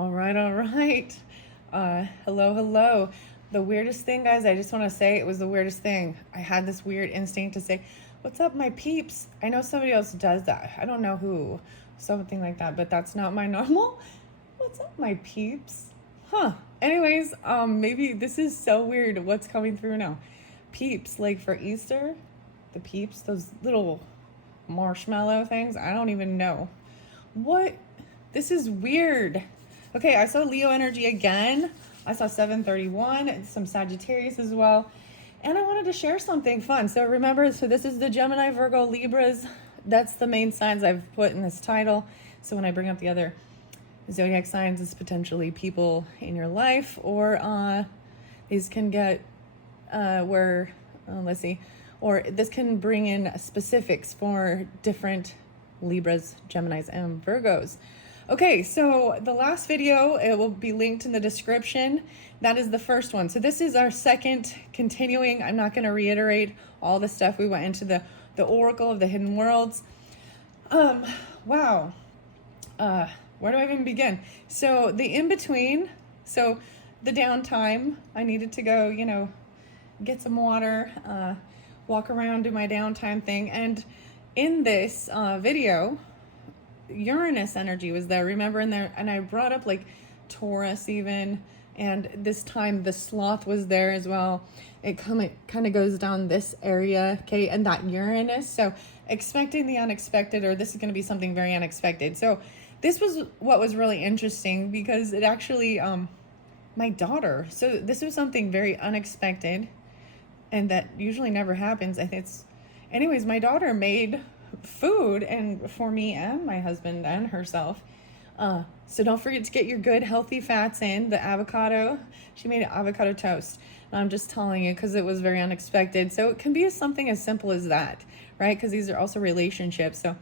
All right, all right. Hello, hello. The weirdest thing, guys, I just want to say it was the weirdest thing. I had this weird instinct to say, "What's up, my peeps?" I know somebody else does that. I don't know who, something like that, but that's not my normal. What's up, my peeps? Huh. Anyways, maybe this is so weird what's coming through now. Peeps, like for Easter, the peeps, those little marshmallow things. I don't even know. What? This is weird. Okay, I saw Leo energy again. I saw 731 and some Sagittarius as well. And I wanted to share something fun. So remember, so this is the Gemini, Virgo, Libras. That's the main signs I've put in this title. So when I bring up the other zodiac signs, it's potentially people in your life, or these can get let's see, or this can bring in specifics for different Libras, Geminis, and Virgos. Okay, so the last video, it will be linked in the description. That is the first one. So this is our second continuing. I'm not going to reiterate all the stuff we went into the Oracle of the Hidden Worlds. Wow. Where do I even begin? So the in-between, so the downtime, I needed to go, get some water, walk around, do my downtime thing. And in this video, Uranus energy was there, remember? And I brought up like Taurus even, and this time the sloth was there as well. It kind of goes down this area, okay, and that Uranus. So expecting the unexpected, or this is going to be something very unexpected. So this was what was really interesting, because it actually, my daughter, so this was something very unexpected, and that usually never happens. I think anyways, my daughter made food and for me and my husband and herself. So don't forget to get your good healthy fats in. The avocado, she made an avocado toast. And I'm just telling you because it was very unexpected. So it can be something as simple as that, right? Because these are also relationships. So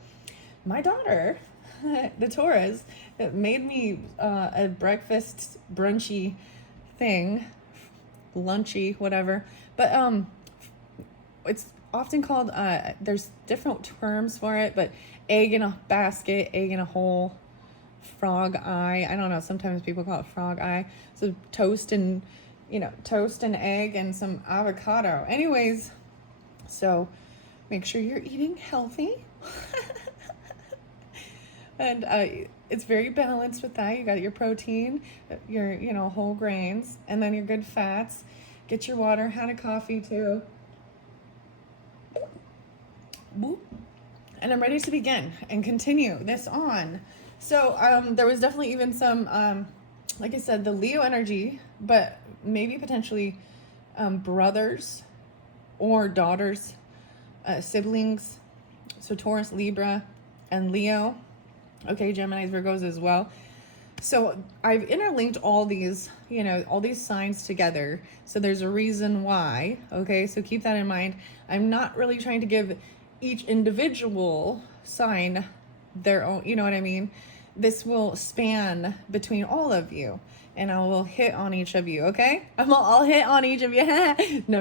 my daughter, the Taurus, made me a breakfast brunchy thing, lunchy, whatever. But it's often called, there's different terms for it, but egg in a basket, egg in a hole, frog eye. I don't know. Sometimes people call it frog eye. So toast and egg and some avocado. Anyways, so make sure you're eating healthy. And it's very balanced with that. You got your protein, your, whole grains, and then your good fats. Get your water, had a coffee too. And I'm ready to begin and continue this on. So there was definitely even some, like I said, the Leo energy, but maybe potentially brothers or daughters, siblings. So Taurus, Libra, and Leo. Okay, Geminis, Virgos as well. So I've interlinked all these, all these signs together. So there's a reason why. Okay, so keep that in mind. I'm not really trying to give each individual sign their own, you know what I mean? This will span between all of you, and I will hit on each of you, okay? I'll hit on each of you. No.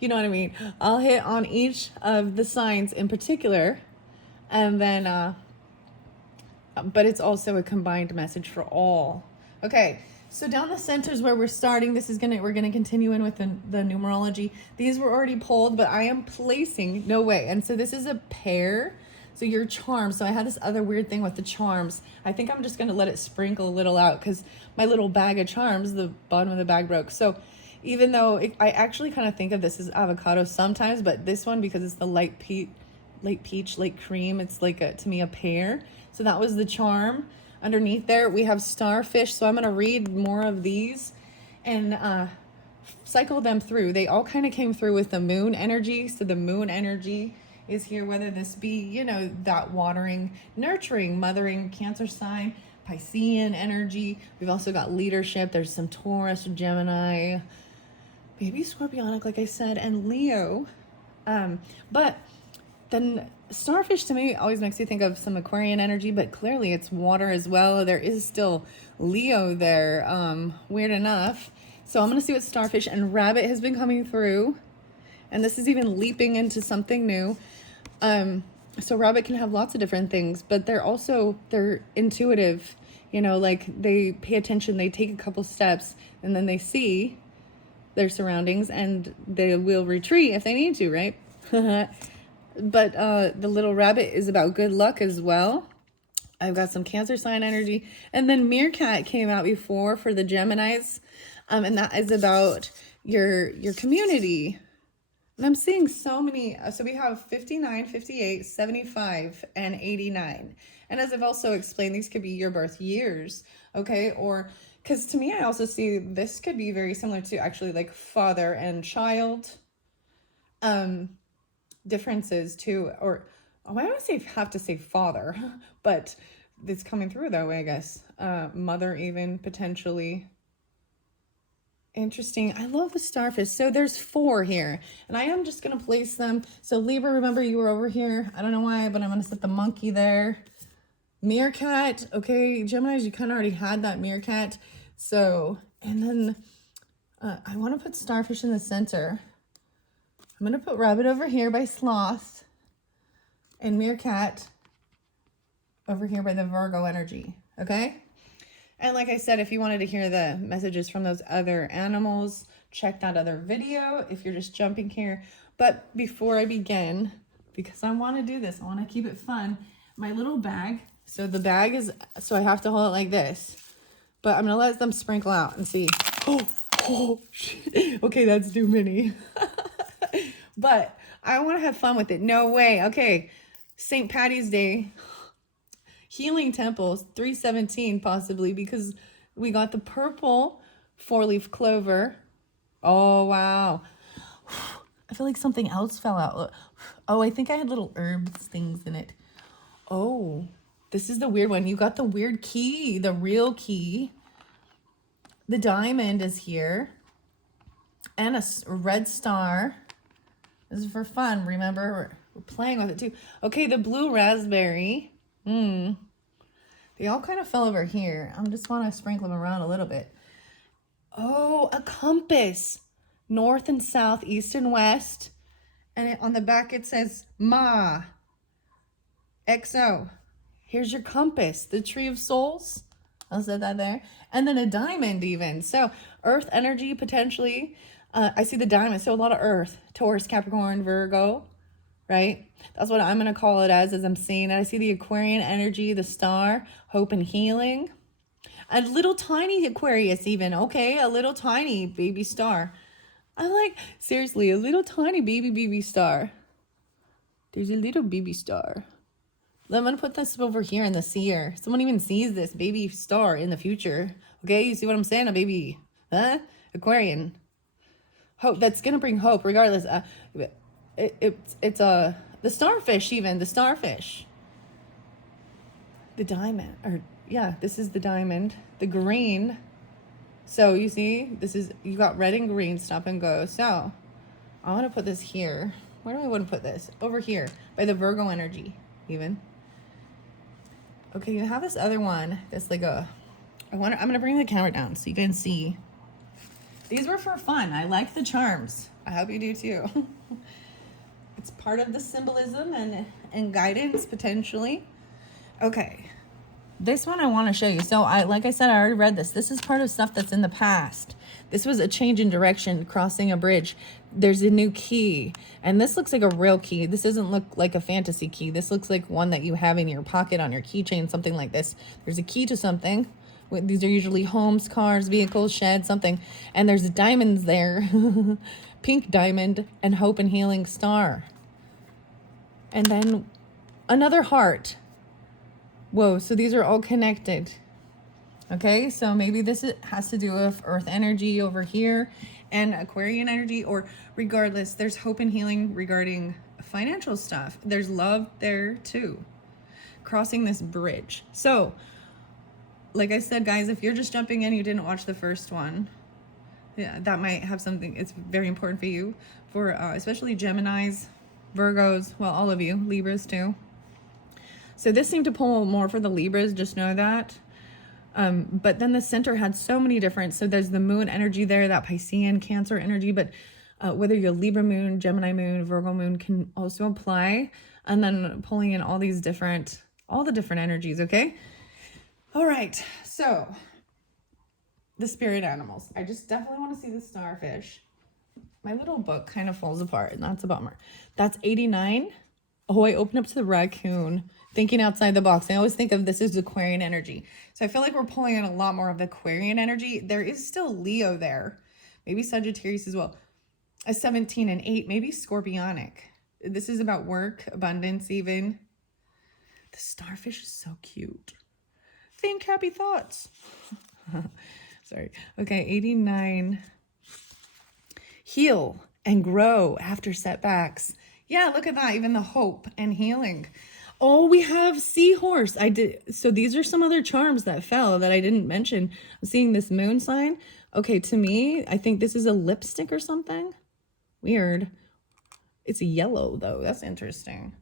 You know what I mean? I'll hit on each of the signs in particular, and then, but it's also a combined message for all. Okay, so down the center is where we're starting. We're gonna continue in with the numerology. These were already pulled, but I am placing, no way. And so this is a pair. So your charms. So I had this other weird thing with the charms. I think I'm just gonna let it sprinkle a little out because my little bag of charms, the bottom of the bag broke. So even though I actually kind of think of this as avocado sometimes, but this one, because it's the light peach, light cream, it's like to me a pear. So that was the charm. Underneath there, we have starfish. So I'm going to read more of these and cycle them through. They all kind of came through with the moon energy. So the moon energy is here, whether this be, that watering, nurturing, mothering, Cancer sign, Piscean energy. We've also got leadership. There's some Taurus, Gemini, maybe Scorpionic, like I said, and Leo. But then starfish to me always makes you think of some Aquarian energy, but clearly it's water as well. There is still Leo there, weird enough. So I'm going to see what starfish and rabbit has been coming through. And this is even leaping into something new. So rabbit can have lots of different things, but they're intuitive. You know, like they pay attention, they take a couple steps, and then they see their surroundings and they will retreat if they need to, right? But the little rabbit is about good luck as well. I've got some Cancer sign energy. And then Meerkat came out before for the Geminis. And that is about your community. And I'm seeing so many. So we have 59, 58, 75, and 89. And as I've also explained, these could be your birth years. Okay. Or because to me, I also see this could be very similar to actually like father and child differences too. Or oh, I don't have to say father, but it's coming through that way, I guess. Mother even potentially. Interesting. I love the starfish. So there's 4 here, and I am just going to place them. So Libra, remember you were over here. I don't know why, but I'm going to set the monkey there. Meerkat. Okay, Geminis, you kind of already had that meerkat. So, and then I want to put starfish in the center. I'm going to put rabbit over here by sloth and meerkat over here by the Virgo energy. Okay. And like I said, if you wanted to hear the messages from those other animals, check that other video if you're just jumping here. But before I begin, because I want to do this, I want to keep it fun, my little bag. So the bag is, so I have to hold it like this. But I'm going to let them sprinkle out and see. Oh, shit. Okay, that's too many. But I want to have fun with it. No way. Okay, St. Patty's Day. Healing temples, 317 possibly, because we got the purple 4-leaf clover. Oh, wow. I feel like something else fell out. Oh, I think I had little herbs things in it. Oh, this is the weird one. You got the weird key, the real key. The diamond is here. And a red star. This is for fun, remember? We're playing with it too. Okay, the blue raspberry. They all kind of fell over here. I just want to sprinkle them around a little bit. Oh, a compass. North and south, east and west. And on the back it says Ma. XO. Here's your compass. The tree of souls. I'll set that there. And then a diamond even. So earth energy potentially. I see the diamond. So a lot of earth. Taurus, Capricorn, Virgo. Right? That's what I'm going to call it as I'm seeing it. I see the Aquarian energy, the star, hope and healing. A little tiny Aquarius even. Okay, a little tiny baby star. I like, seriously, a little tiny baby star. There's a little baby star. I'm going to put this over here in the seer. Someone even sees this baby star in the future. Okay, you see what I'm saying? A baby, Aquarian. Hope, that's going to bring hope regardless. It's the starfish even, the starfish. The diamond, or yeah, this is the diamond. The green. So you see, this is, you got red and green, stop and go. So I want to put this here. Where do I want to put this? Over here, by the Virgo energy even. Okay, you have this other one that's like a, I'm going to bring the camera down so you can see. These were for fun. I like the charms. I hope you do too. It's part of the symbolism and guidance potentially. Okay. This one I want to show you. So like I said, I already read this. This is part of stuff that's in the past. This was a change in direction, crossing a bridge. There's a new key. And this looks like a real key. This doesn't look like a fantasy key. This looks like one that you have in your pocket on your keychain, something like this. There's a key to something. These are usually homes, cars, vehicles, sheds, something. And there's diamonds there. Pink diamond and hope and healing star. And then another heart. Whoa, so these are all connected. Okay, so maybe this has to do with earth energy over here and Aquarian energy, or regardless, there's hope and healing regarding financial stuff. There's love there too. Crossing this bridge. So, like I said, guys, if you're just jumping in, you didn't watch the first one, yeah, that might have something, it's very important for you, for especially Geminis, Virgos, well, all of you, Libras too. So this seemed to pull more for the Libras, just know that. But then the center had so many different, so there's the moon energy there, that Piscean, Cancer energy, but whether you're Libra moon, Gemini moon, Virgo moon can also apply. And then pulling in all these different, all the different energies, okay? All right, so the spirit animals. I just definitely want to see the starfish. My little book kind of falls apart, and that's a bummer. That's 89. Oh, I opened up to the raccoon, thinking outside the box. I always think of this as Aquarian energy. So I feel like we're pulling in a lot more of the Aquarian energy. There is still Leo there. Maybe Sagittarius as well. A 17 and 8, maybe Scorpionic. This is about work, abundance even. The starfish is so cute. Think happy thoughts. Sorry. Okay, 89. Heal and grow after setbacks. Yeah, look at that. Even the hope and healing. Oh, we have seahorse. So these are some other charms that fell that I didn't mention. I'm seeing this moon sign. Okay, to me, I think this is a lipstick or something. Weird. It's yellow though. That's interesting.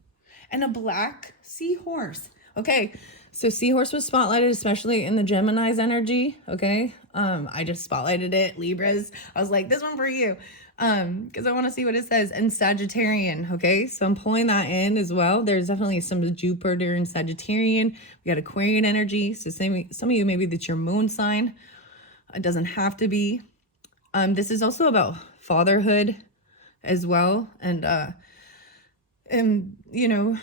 And a black seahorse. Okay, so seahorse was spotlighted, especially in the Gemini's energy. Okay, I just spotlighted it. Libras. I was like, this one for you, because I want to see what it says. And Sagittarian. Okay, so I'm pulling that in as well. There's definitely some Jupiter and Sagittarian. We got Aquarian energy. So some of you, maybe that's your moon sign. It doesn't have to be. This is also about fatherhood as well, and you know,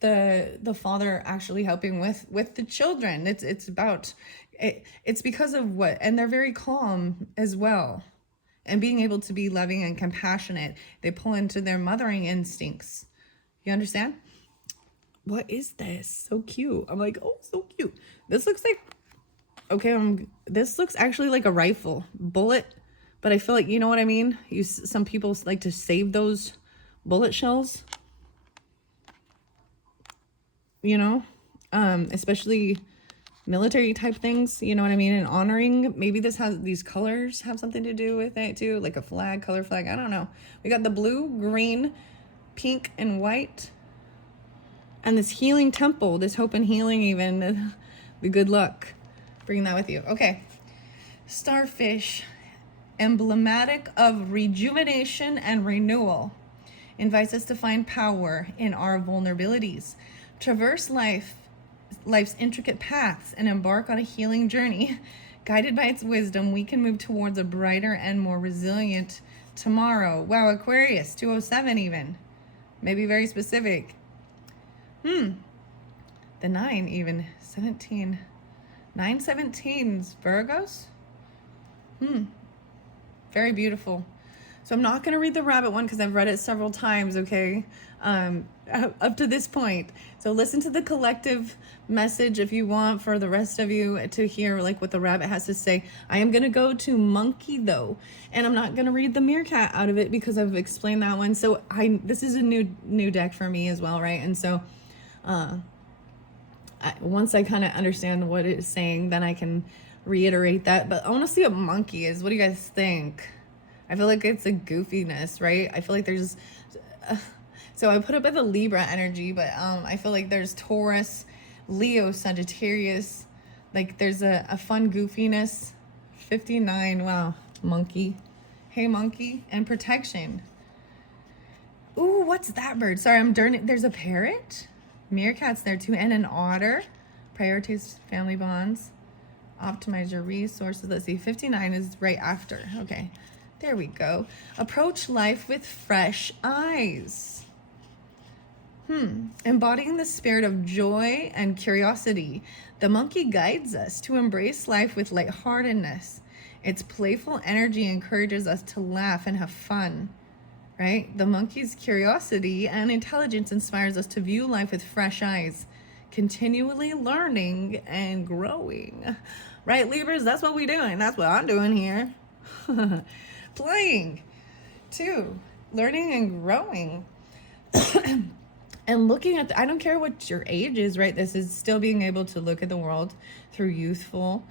the father actually helping with the children. It's about it's because of what, and they're very calm as well, and being able to be loving and compassionate. They pull into their mothering instincts. You understand? What is this? So cute. I'm like, oh, so cute. This looks like, okay, this looks actually like a rifle bullet, but I feel like, you know what I mean? Some people like to save those bullet shells, you know, especially military type things, you know what I mean? And honoring, maybe these colors have something to do with it too, like a flag, color flag. I don't know. We got the blue, green, pink, and white, and this healing temple, this hope and healing, even the good luck. Bring that with you. Okay. Starfish, emblematic of rejuvenation and renewal, invites us to find power in our vulnerabilities, traverse life's intricate paths, and embark on a healing journey. Guided by its wisdom, we can move towards a brighter and more resilient tomorrow. Wow, Aquarius, 207 even. Maybe very specific. The 9 even, 17. 917s, Virgos? Very beautiful. So I'm not going to read the rabbit one because I've read it several times, okay? Up to this point. So listen to the collective message if you want for the rest of you to hear like what the rabbit has to say. I am going to go to monkey though, and I'm not going to read the meerkat out of it because I've explained that one. So this is a new deck for me as well, right? And so once I kind of understand what it's saying, then I can reiterate that. But I want to see what monkey is. What do you guys think? I feel like it's a goofiness, right? I feel like there's so I put up at the Libra energy, but I feel like there's Taurus, Leo, Sagittarius. Like there's a fun goofiness. 59. Wow. Monkey. Hey monkey. And protection. Ooh, what's that bird? Sorry, there's a parrot. Meerkat's there too, and an otter. Prioritize family bonds. Optimize your resources. Let's see, 59 is right after. Okay, there we go. Approach life with fresh eyes. Embodying the spirit of joy and curiosity, the monkey guides us to embrace life with lightheartedness. Its playful energy encourages us to laugh and have fun. Right? The monkey's curiosity and intelligence inspires us to view life with fresh eyes, continually learning and growing. Right, Libras? That's what we're doing. That's what I'm doing here. Playing, too. Learning and growing. And looking at, I don't care what your age is, right? This is still being able to look at the world through youthful,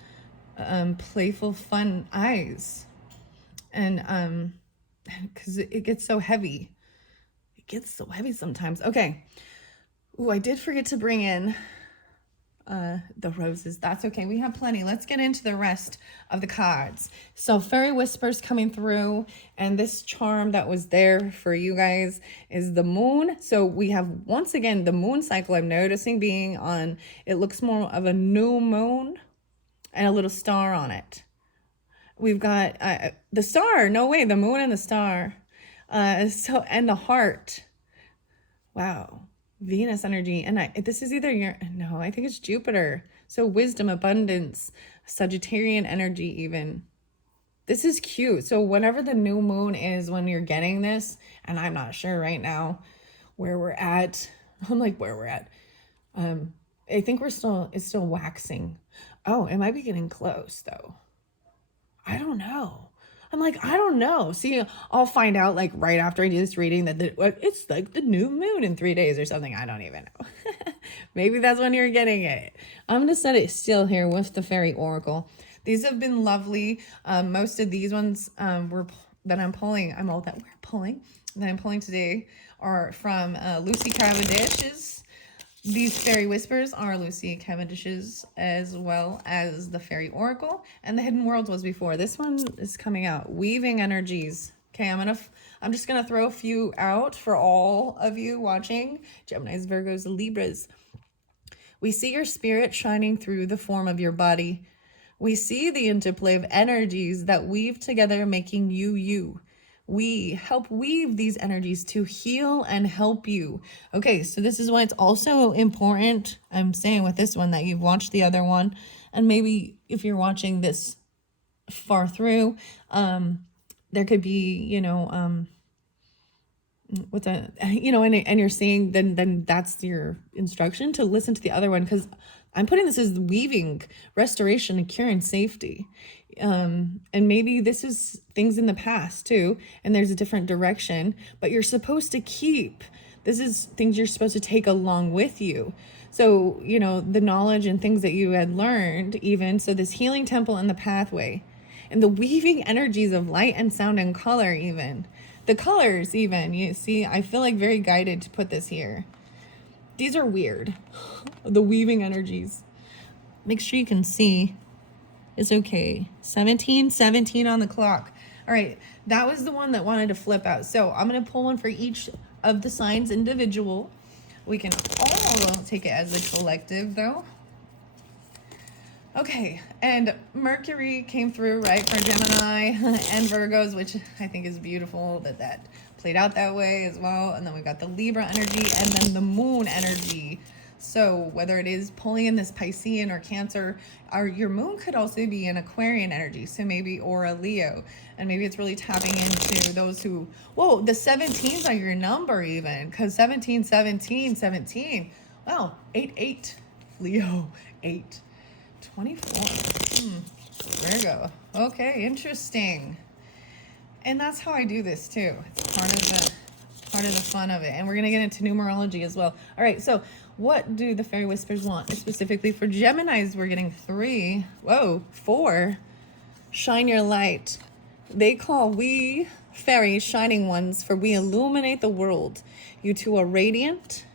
playful, fun eyes. And, because it gets so heavy. It gets so heavy sometimes. Okay. Ooh, I did forget to bring in the roses. That's okay. We have plenty. Let's get into the rest of the cards. So Fairy Whispers coming through, and this charm that was there for you guys is the moon. So we have, once again, the moon cycle I'm noticing being on, it looks more of a new moon and a little star on it. We've got the star. No way, the moon and the star. And the heart. Wow. Venus energy. And this is either no, I think it's Jupiter. So wisdom, abundance, Sagittarian energy even. This is cute. So whenever the new moon is when you're getting this, and I'm not sure right now where we're at. I'm like, where we're at. I think it's still waxing. Oh, it might be getting close though. I don't know. I'm like, I don't know. See, I'll find out like right after I do this reading that it's like the new moon in 3 days or something. I don't even know. Maybe that's when you're getting it. I'm going to set it still here with the Fairy Oracle. These have been lovely. Most of these ones that I'm pulling today are from Lucy Cavendish's. These Fairy Whispers are Lucy Cavendish's, as well as the Fairy Oracle, and the Hidden World was before. This one is coming out. Weaving energies. Okay, I'm just gonna throw a few out for all of you watching. Geminis, Virgos, Libras. We see your spirit shining through the form of your body. We see the interplay of energies that weave together, making you you. We help weave these energies to heal and help you. Okay, so this is why it's also important, I'm saying with this one, that you've watched the other one. And maybe if you're watching this far through, there could be, and you're seeing, then that's your instruction to listen to the other one, because I'm putting this as weaving, restoration, and cure and safety. And maybe this is things in the past too, and there's a different direction, but you're supposed to this is things you're supposed to take along with you. So, the knowledge and things that you had learned even. So this healing temple and the pathway and the weaving energies of light and sound and color, even the colors, even, you see, I feel like very guided to put this here. These are weird. The weaving energies. Make sure you can see. It's okay. 17 on the clock. All right. That was the one that wanted to flip out. So I'm going to pull one for each of the signs individual. We can all take it as a collective though. Okay. And Mercury came through, right, for Gemini and Virgos, which I think is beautiful that played out that way as well. And then we got the Libra energy and then the moon energy. So whether it is pulling in this Piscean or Cancer, your moon could also be an Aquarian energy. So maybe, or a Leo. And maybe it's really tapping into those who, whoa, the 17s are your number even. Because 17. Wow, 8, Leo, 8, 24. Virgo. Okay, interesting. And that's how I do this too. It's part of the fun of it. And we're going to get into numerology as well. All right, so what do the Fairy Whispers want? Specifically for Geminis, we're getting 3. Whoa, 4. Shine your light. They call we fairies shining ones, for we illuminate the world. You two are radiant.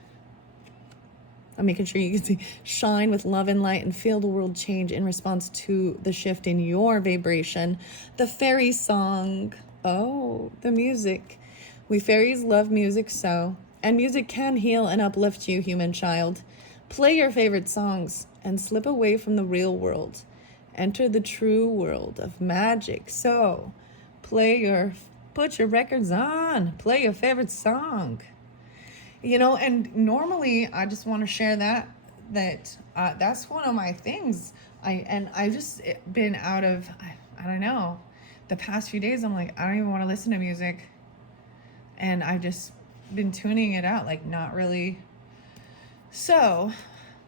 I'm making sure you can see. Shine with love and light and feel the world change in response to the shift in your vibration. The fairy song. Oh, the music. We fairies love music so. And music can heal and uplift you, human child. Play your favorite songs and slip away from the real world. Enter the true world of magic. So, put your records on. Play your favorite song. And normally I just want to share that's one of my things. I've just been out of, I don't know, the past few days I'm like, I don't even want to listen to music. And I've just been tuning it out, like not really. So,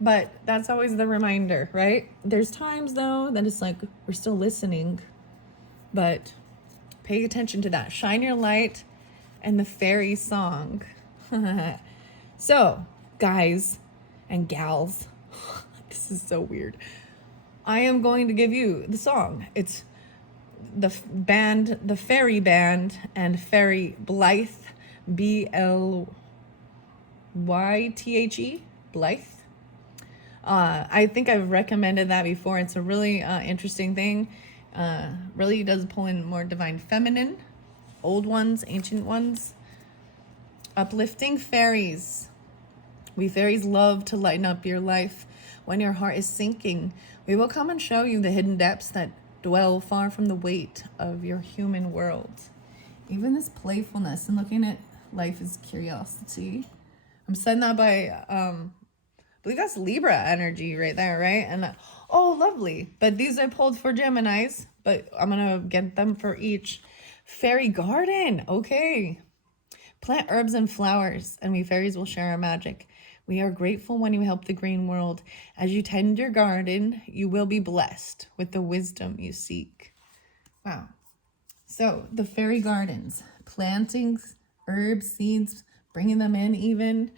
but that's always the reminder, right? There's times though that it's like we're still listening, but pay attention to that. Shine your light and the fairy song. So, guys and gals, this is so weird. I am going to give you the song. It's the band, the Fairy Band, and Fairy Blythe, Blythe, Blythe. I think I've recommended that before. It's a really interesting thing. Really does pull in more divine feminine, old ones, ancient ones. Uplifting fairies. We fairies love to lighten up your life when your heart is sinking. We will come and show you the hidden depths that dwell far from the weight of your human world. Even this playfulness and looking at life as curiosity. I'm setting that by, I believe that's Libra energy right there, right? And oh, lovely. But these I pulled for Geminis, but I'm going to get them for each. Fairy garden. Okay. Plant herbs and flowers, and we fairies will share our magic. We are grateful when you help the green world. As you tend your garden, you will be blessed with the wisdom you seek. Wow. So the fairy gardens, plantings, herbs, seeds, bringing them in even.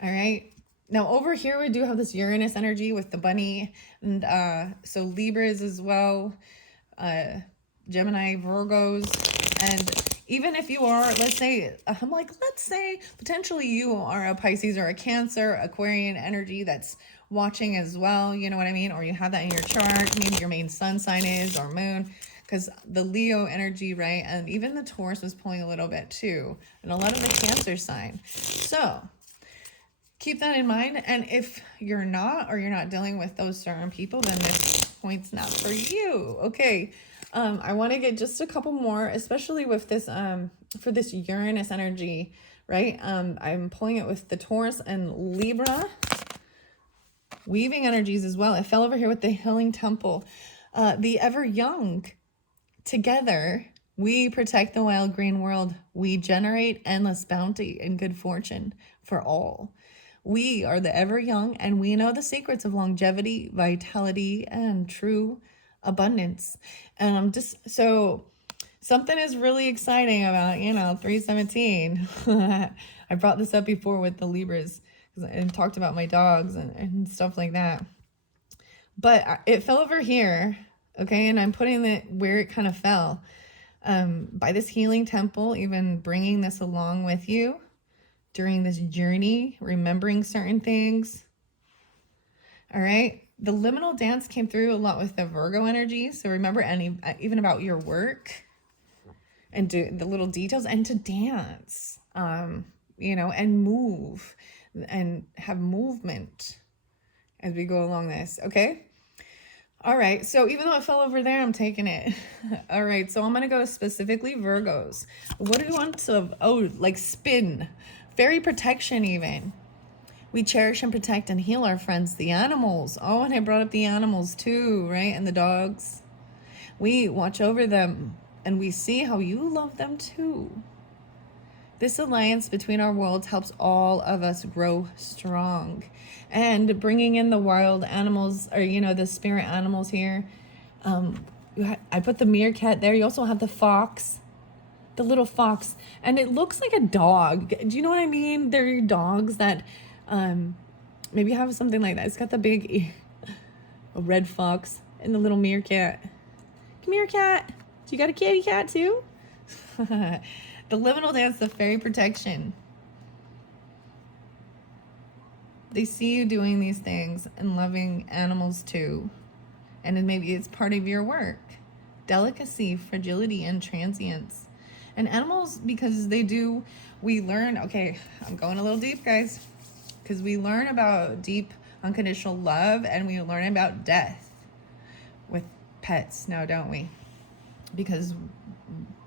All right. Now over here, we do have this Uranus energy with the bunny. And so Libras as well, Gemini, Virgos. And even if you are, let's say potentially you are a Pisces or a Cancer, Aquarian energy that's watching as well, you know what I mean? Or you have that in your chart, maybe your main sun sign is, or moon, because the Leo energy, right? And even the Taurus was pulling a little bit too, and a lot of the Cancer sign. So keep that in mind. And if you're not, or you're not dealing with those certain people, then this point's not for you. Okay. I want to get just a couple more, especially with this, for this Uranus energy, right? I'm pulling it with the Taurus and Libra. Weaving energies as well. It fell over here with the healing temple. The ever young. Together, we protect the wild green world. We generate endless bounty and good fortune for all. We are the ever young, and we know the secrets of longevity, vitality, and true abundance. And I'm just, so something is really exciting about, 317. I brought this up before with the Libras and talked about my dogs and stuff like that. But it fell over here, okay? And I'm putting it where it kind of fell. By this healing temple, even bringing this along with you during this journey, remembering certain things. All right? The liminal dance came through a lot with the Virgo energy. So remember even about your work and do the little details, and to dance, and move and have movement as we go along this. Okay. All right. So even though it fell over there, I'm taking it. All right. So I'm going to go specifically Virgos. What do we want to, like spin, fairy protection even. We cherish and protect and heal our friends, the animals. Oh, and I brought up the animals too, right? And the dogs. We watch over them, and we see how you love them too. This alliance between our worlds helps all of us grow strong. And bringing in the wild animals, or, the spirit animals here. I put the meerkat there. You also have the fox. The little fox. And it looks like a dog. Do you know what I mean? They're dogs that... maybe have something like that. It's got the big a red fox and the little meerkat. Come here, cat. You got a kitty cat too? The liminal dance, the fairy protection. They see you doing these things and loving animals too. And then maybe it's part of your work. Delicacy, fragility, and transience. And animals, because we learn, okay, I'm going a little deep, guys. Because we learn about deep unconditional love, and we learn about death with pets now, don't we? Because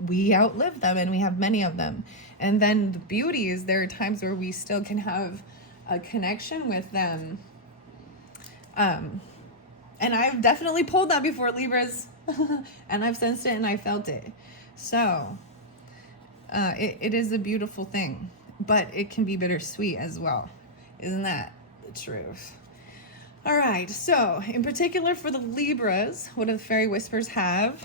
we outlive them, and we have many of them. And then the beauty is there are times where we still can have a connection with them. And I've definitely pulled that before, Libras. And I've sensed it and I felt it. So it is a beautiful thing, but it can be bittersweet as well. Isn't that the truth? All right, so in particular for the Libras, what do the fairy whispers have?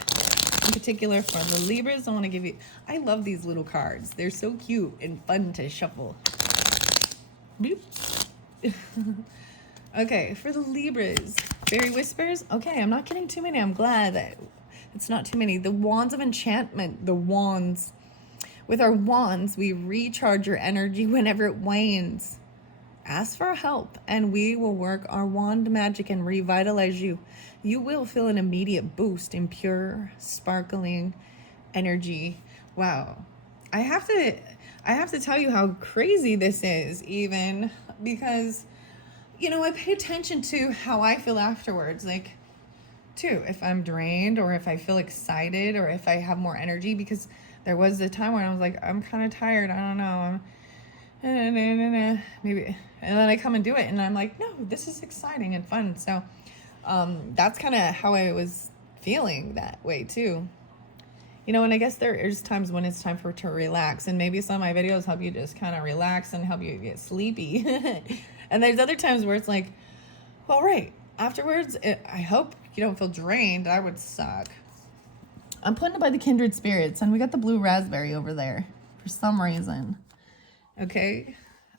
In particular for the Libras, I want to give you, I love these little cards. They're so cute and fun to shuffle. Boop. Okay, for the Libras, fairy whispers. Okay, I'm not getting too many. I'm glad that it's not too many. The wands of enchantment, the wands. With our wands, we recharge your energy whenever it wanes. Ask for help and we will work our wand magic and revitalize you. You will feel an immediate boost in pure, sparkling energy. Wow. I have to tell you how crazy this is, even because, you know, I pay attention to how I feel afterwards. Like, too, if I'm drained or if I feel excited or if I have more energy, because there was a time when I was like, I'm kind of tired. I don't know. Maybe. And then I come and do it and I'm like, no, this is exciting and fun. So that's kind of how I was feeling that way too. You know, and I guess there is times when it's time to relax, and maybe some of my videos help you just kind of relax and help you get sleepy. And there's other times where it's like, all right, afterwards, I hope you don't feel drained. I would suck. I'm putting it by the kindred spirits, and we got the blue raspberry over there for some reason. Okay.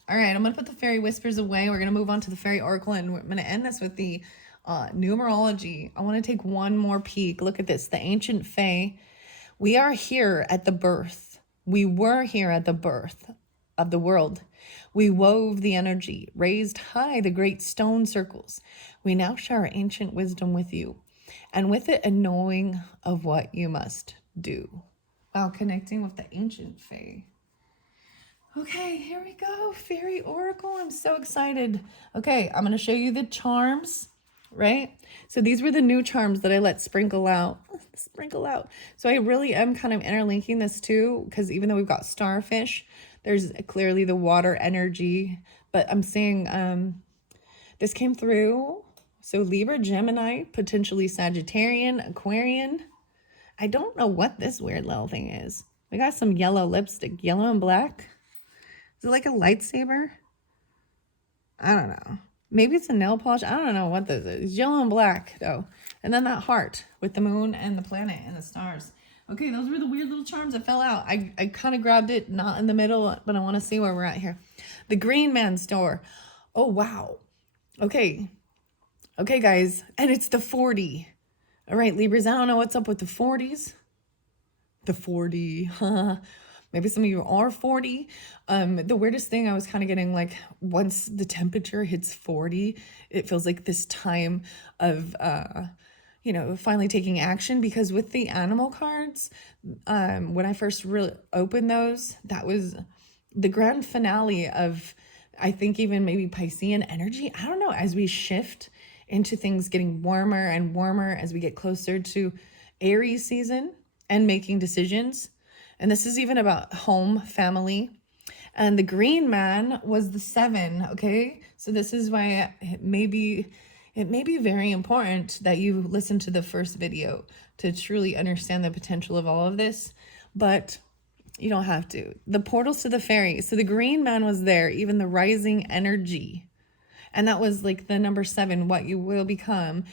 All right, I'm going to put the fairy whispers away. We're going to move on to the fairy oracle, and I'm going to end this with the numerology. I want to take one more peek. Look at this, the ancient fae. We are here at the birth. We were here at the birth of the world. We wove the energy, raised high the great stone circles. We now share our ancient wisdom with you, and with it a knowing of what you must do. While connecting with the ancient fae. Okay, here we go. Fairy oracle. I'm so excited. Okay, I'm going to show you the charms, right? So these were the new charms that I let sprinkle out. So I really am kind of interlinking this too, because even though we've got starfish, there's clearly the water energy, but I'm seeing this came through. So Libra, Gemini, potentially Sagittarian, Aquarian. I don't know what this weird little thing is. We got some yellow lipstick, yellow and black. Is it like a lightsaber? I don't know. Maybe it's a nail polish. I don't know what this is. It's yellow and black, though. And then that heart with the moon and the planet and the stars. Okay, those were the weird little charms that fell out. I kind of grabbed it, not in the middle, but I want to see where we're at here. The Green Man store. Oh, wow. Okay. Okay, guys. And it's the 40. All right, Libras, I don't know what's up with the 40s. The 40. Maybe some of you are 40. The weirdest thing I was kind of getting, like, once the temperature hits 40, it feels like this time of, you know, finally taking action. Because with the animal cards, when I first really opened those, that was the grand finale of, I think, even maybe Piscean energy. I don't know, as we shift into things getting warmer and warmer as we get closer to Aries season and making decisions. And this is even about home, family. And the Green Man was the 7, okay? So this is why it may be very important that you listen to the first video to truly understand the potential of all of this. But you don't have to. The portals to the fairies. So the Green Man was there, even the rising energy. And that was like the number 7, what you will become.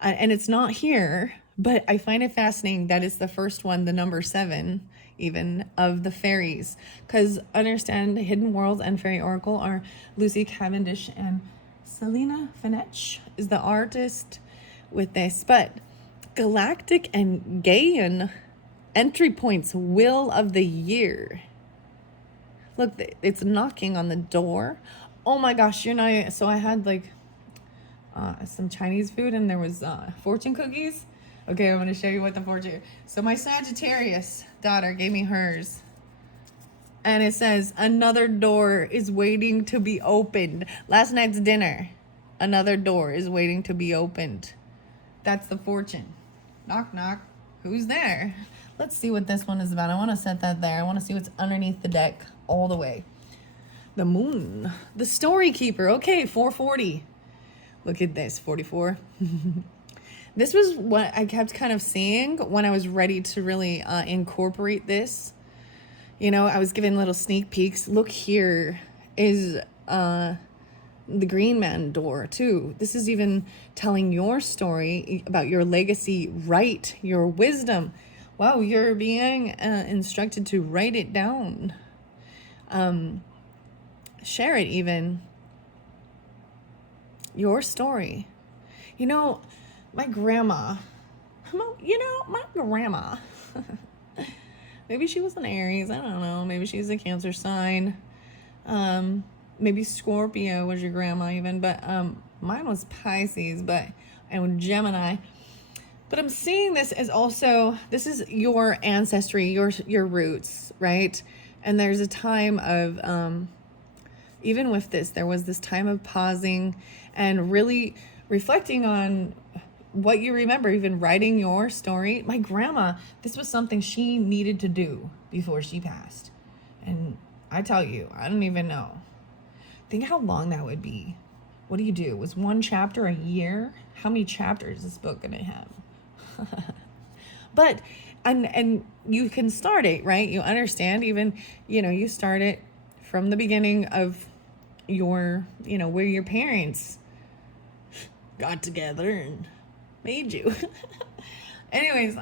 And it's not here, but I find it fascinating that it's the first one, the number 7, even, of the fairies. Because understand, Hidden Worlds and Fairy Oracle are Lucy Cavendish, and Selena Finech is the artist with this. But Galactic and Gaian entry points, Will of the Year. Look, it's knocking on the door. Oh my gosh, you're not... So I had like some Chinese food, and there was fortune cookies. Okay, I'm going to show you what the fortune... So my Sagittarius daughter gave me hers. And it says, another door is waiting to be opened. Last night's dinner. Another door is waiting to be opened. That's the fortune. Knock, knock. Who's there? Let's see what this one is about. I want to set that there. I want to see what's underneath the deck all the way. The Moon. The Story Keeper. Okay, 440. Look at this, 44. This was what I kept kind of seeing when I was ready to really incorporate this. You know, I was given little sneak peeks. Look, here is the Green Man door, too. This is even telling your story about your legacy. Write your wisdom. Wow, you're being instructed to write it down. Share it even. Your story. You know, my grandma. Maybe she was an Aries. I don't know. Maybe she's a Cancer sign. maybe Scorpio was your grandma even, but mine was Pisces, and Gemini. But I'm seeing this as also, this is your ancestry, your roots, right? And there's a time of, even with this, there was this time of pausing and really reflecting on what you remember, even writing your story. My grandma, this was something she needed to do before she passed. And I tell you, I don't even know. Think how long that would be. What do you do? Was one chapter a year? How many chapters is this book gonna have? But, and you can start it, right? You understand, even, you start it from the beginning of your, where your parents got together and made you. Anyways,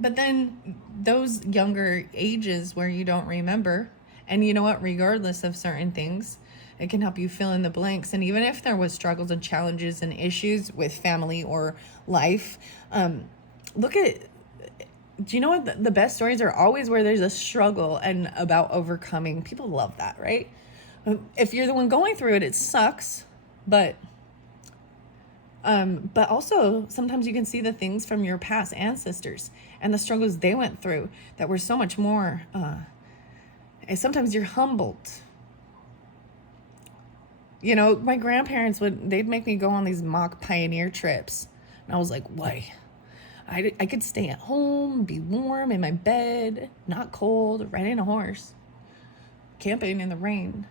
but then those younger ages where you don't remember, and you know what, regardless of certain things, it can help you fill in the blanks. And even if there was struggles and challenges and issues with family or life, do you know what, the best stories are always where there's a struggle and about overcoming. People love that, right? If you're the one going through it, it sucks, but also sometimes you can see the things from your past ancestors and the struggles they went through that were so much more, and sometimes you're humbled. My grandparents they'd make me go on these mock pioneer trips. And I was like, why? I could stay at home, be warm in my bed, not cold, riding a horse, camping in the rain.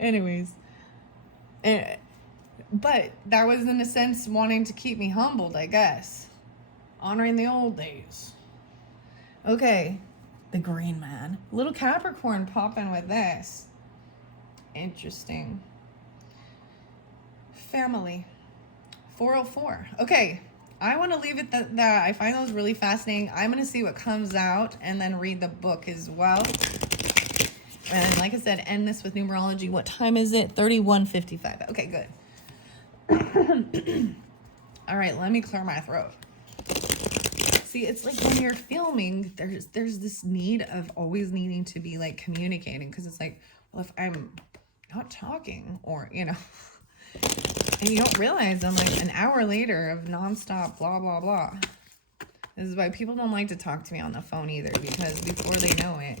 Anyways, but that was in a sense wanting to keep me humbled, I guess. Honoring the old days. Okay, the green man. Little Capricorn popping with this. Interesting. Family. 404. Okay, I want to leave it that I find those really fascinating. I'm going to see what comes out and then read the book as well. And like I said, end this with numerology. What time is it? 31:55. Okay, good. All right, let me clear my throat. See, it's like when you're filming, there's this need of always needing to be like communicating, because it's like, well, if I'm not talking or, and you don't realize I'm like an hour later of nonstop blah, blah, blah. This is why people don't like to talk to me on the phone either, because before they know it,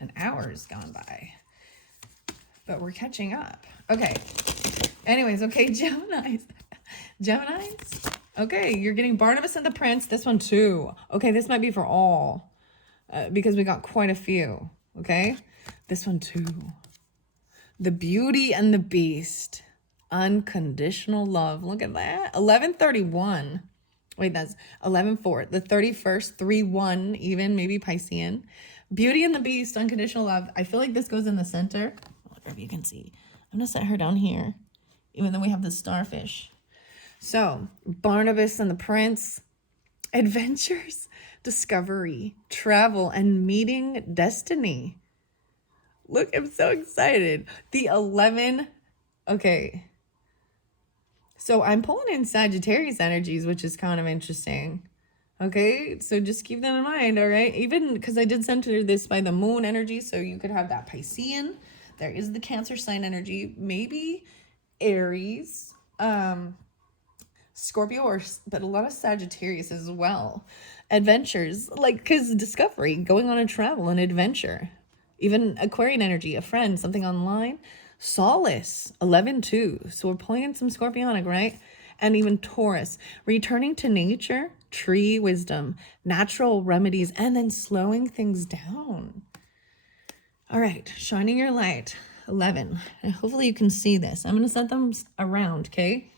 an hour's gone by. But we're catching up. Okay. Anyways, okay, Geminis. Geminis? Okay, you're getting Barnabas and the Prince. This one too. Okay, this might be for all. Because we got quite a few. Okay? This one too. The Beauty and the Beast. Unconditional love. Look at that. 1131. Wait, that's 11-4. The 31st, 3-1, even, maybe Piscean. Beauty and the Beast, unconditional love. I feel like this goes in the center. I wonder if you can see. I'm going to set her down here, even though we have the starfish. So, Barnabas and the Prince. Adventures, discovery, travel, and meeting destiny. Look, I'm so excited. The 11. Okay. So I'm pulling in Sagittarius energies, which is kind of interesting. Okay, so just keep that in mind, all right? Even because I did center this by the moon energy, so you could have that Piscean. There is the Cancer sign energy, maybe Aries, Scorpio, but a lot of Sagittarius as well. Adventures, like, because discovery, going on a travel, an adventure. Even Aquarian energy, a friend, something online. Solace, 11-2. So we're pulling in some Scorpionic, right? And even Taurus, returning to nature, tree wisdom, natural remedies, and then slowing things down. All right, shining your light, 11. And hopefully you can see this. I'm going to set them around, okay?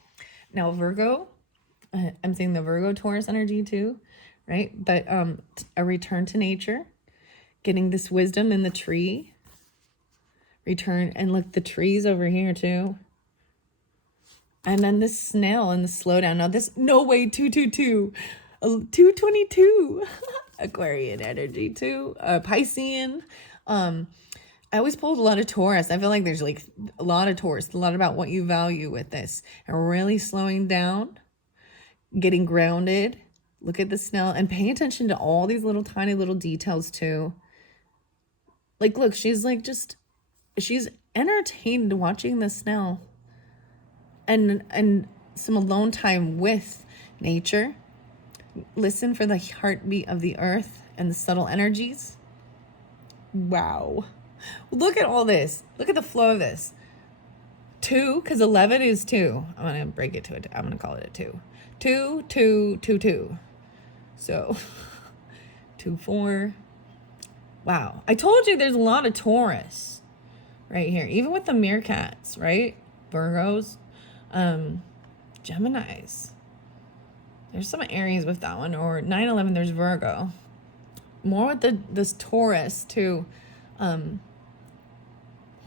Now, Virgo, I'm saying the Virgo Taurus energy too, right? But a return to nature, getting this wisdom in the tree. Return, and look, the trees over here too. And then this snail and the slowdown. Now this, no way, 222. 222. Aquarian energy too. Piscean. I always pulled a lot of Taurus. I feel like there's like a lot of Taurus, a lot about what you value with this. And really slowing down, getting grounded. Look at the snail and paying attention to all these little tiny little details too. Like, look, she's like she's entertained watching the snow and some alone time with nature. Listen for the heartbeat of the earth and the subtle energies. Wow. Look at all this. Look at the flow of this. 2, because 11 is 2. I'm going to break it to it. I'm going to call it a 2. 2, 2, 2, 2. So 2, 4. Wow. I told you there's a lot of Taurus right here. Even with the meerkats, right? Virgos, Geminis. There's some Aries with that one. Or 9/11, there's Virgo. More with this Taurus too.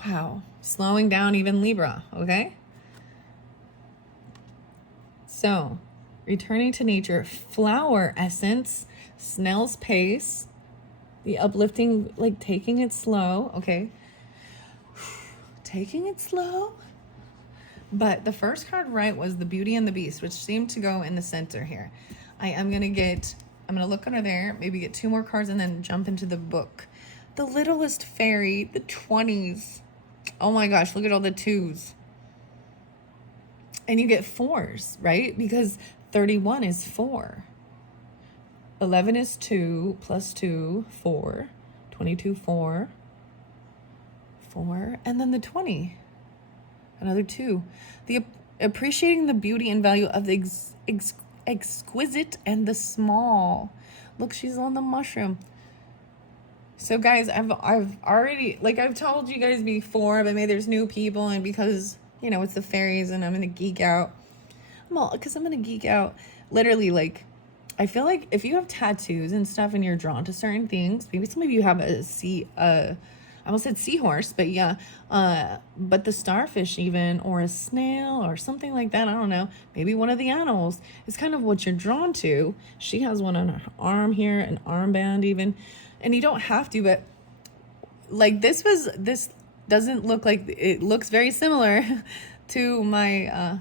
Wow. Slowing down even Libra, okay? So, returning to nature, flower essence, snail's pace, the uplifting, like taking it slow, okay? Taking it slow. But the first card right was the Beauty and the Beast, which seemed to go in the center here. I'm going to look under there, maybe get 2 more cards and then jump into the book. The Littlest Fairy, the 20s. Oh my gosh, look at all the 2s. And you get 4s, right? Because 31 is 4. 11 is 2 plus 2, 4. 22, 4. 4. And then the 20. Another 2. The appreciating the beauty and value of the exquisite and the small. Look, she's on the mushroom. So guys, I've already, like I've told you guys before, but maybe there's new people, and because, you know, it's the fairies and I'm gonna geek out. I'm gonna geek out. Literally, like, I feel like if you have tattoos and stuff and you're drawn to certain things, maybe some of you have I almost said seahorse, but yeah, but the starfish even, or a snail or something like that, I don't know, maybe one of the animals is kind of what you're drawn to. She has one on her arm here, an armband even, and you don't have to, but like this doesn't look like, it looks very similar to my,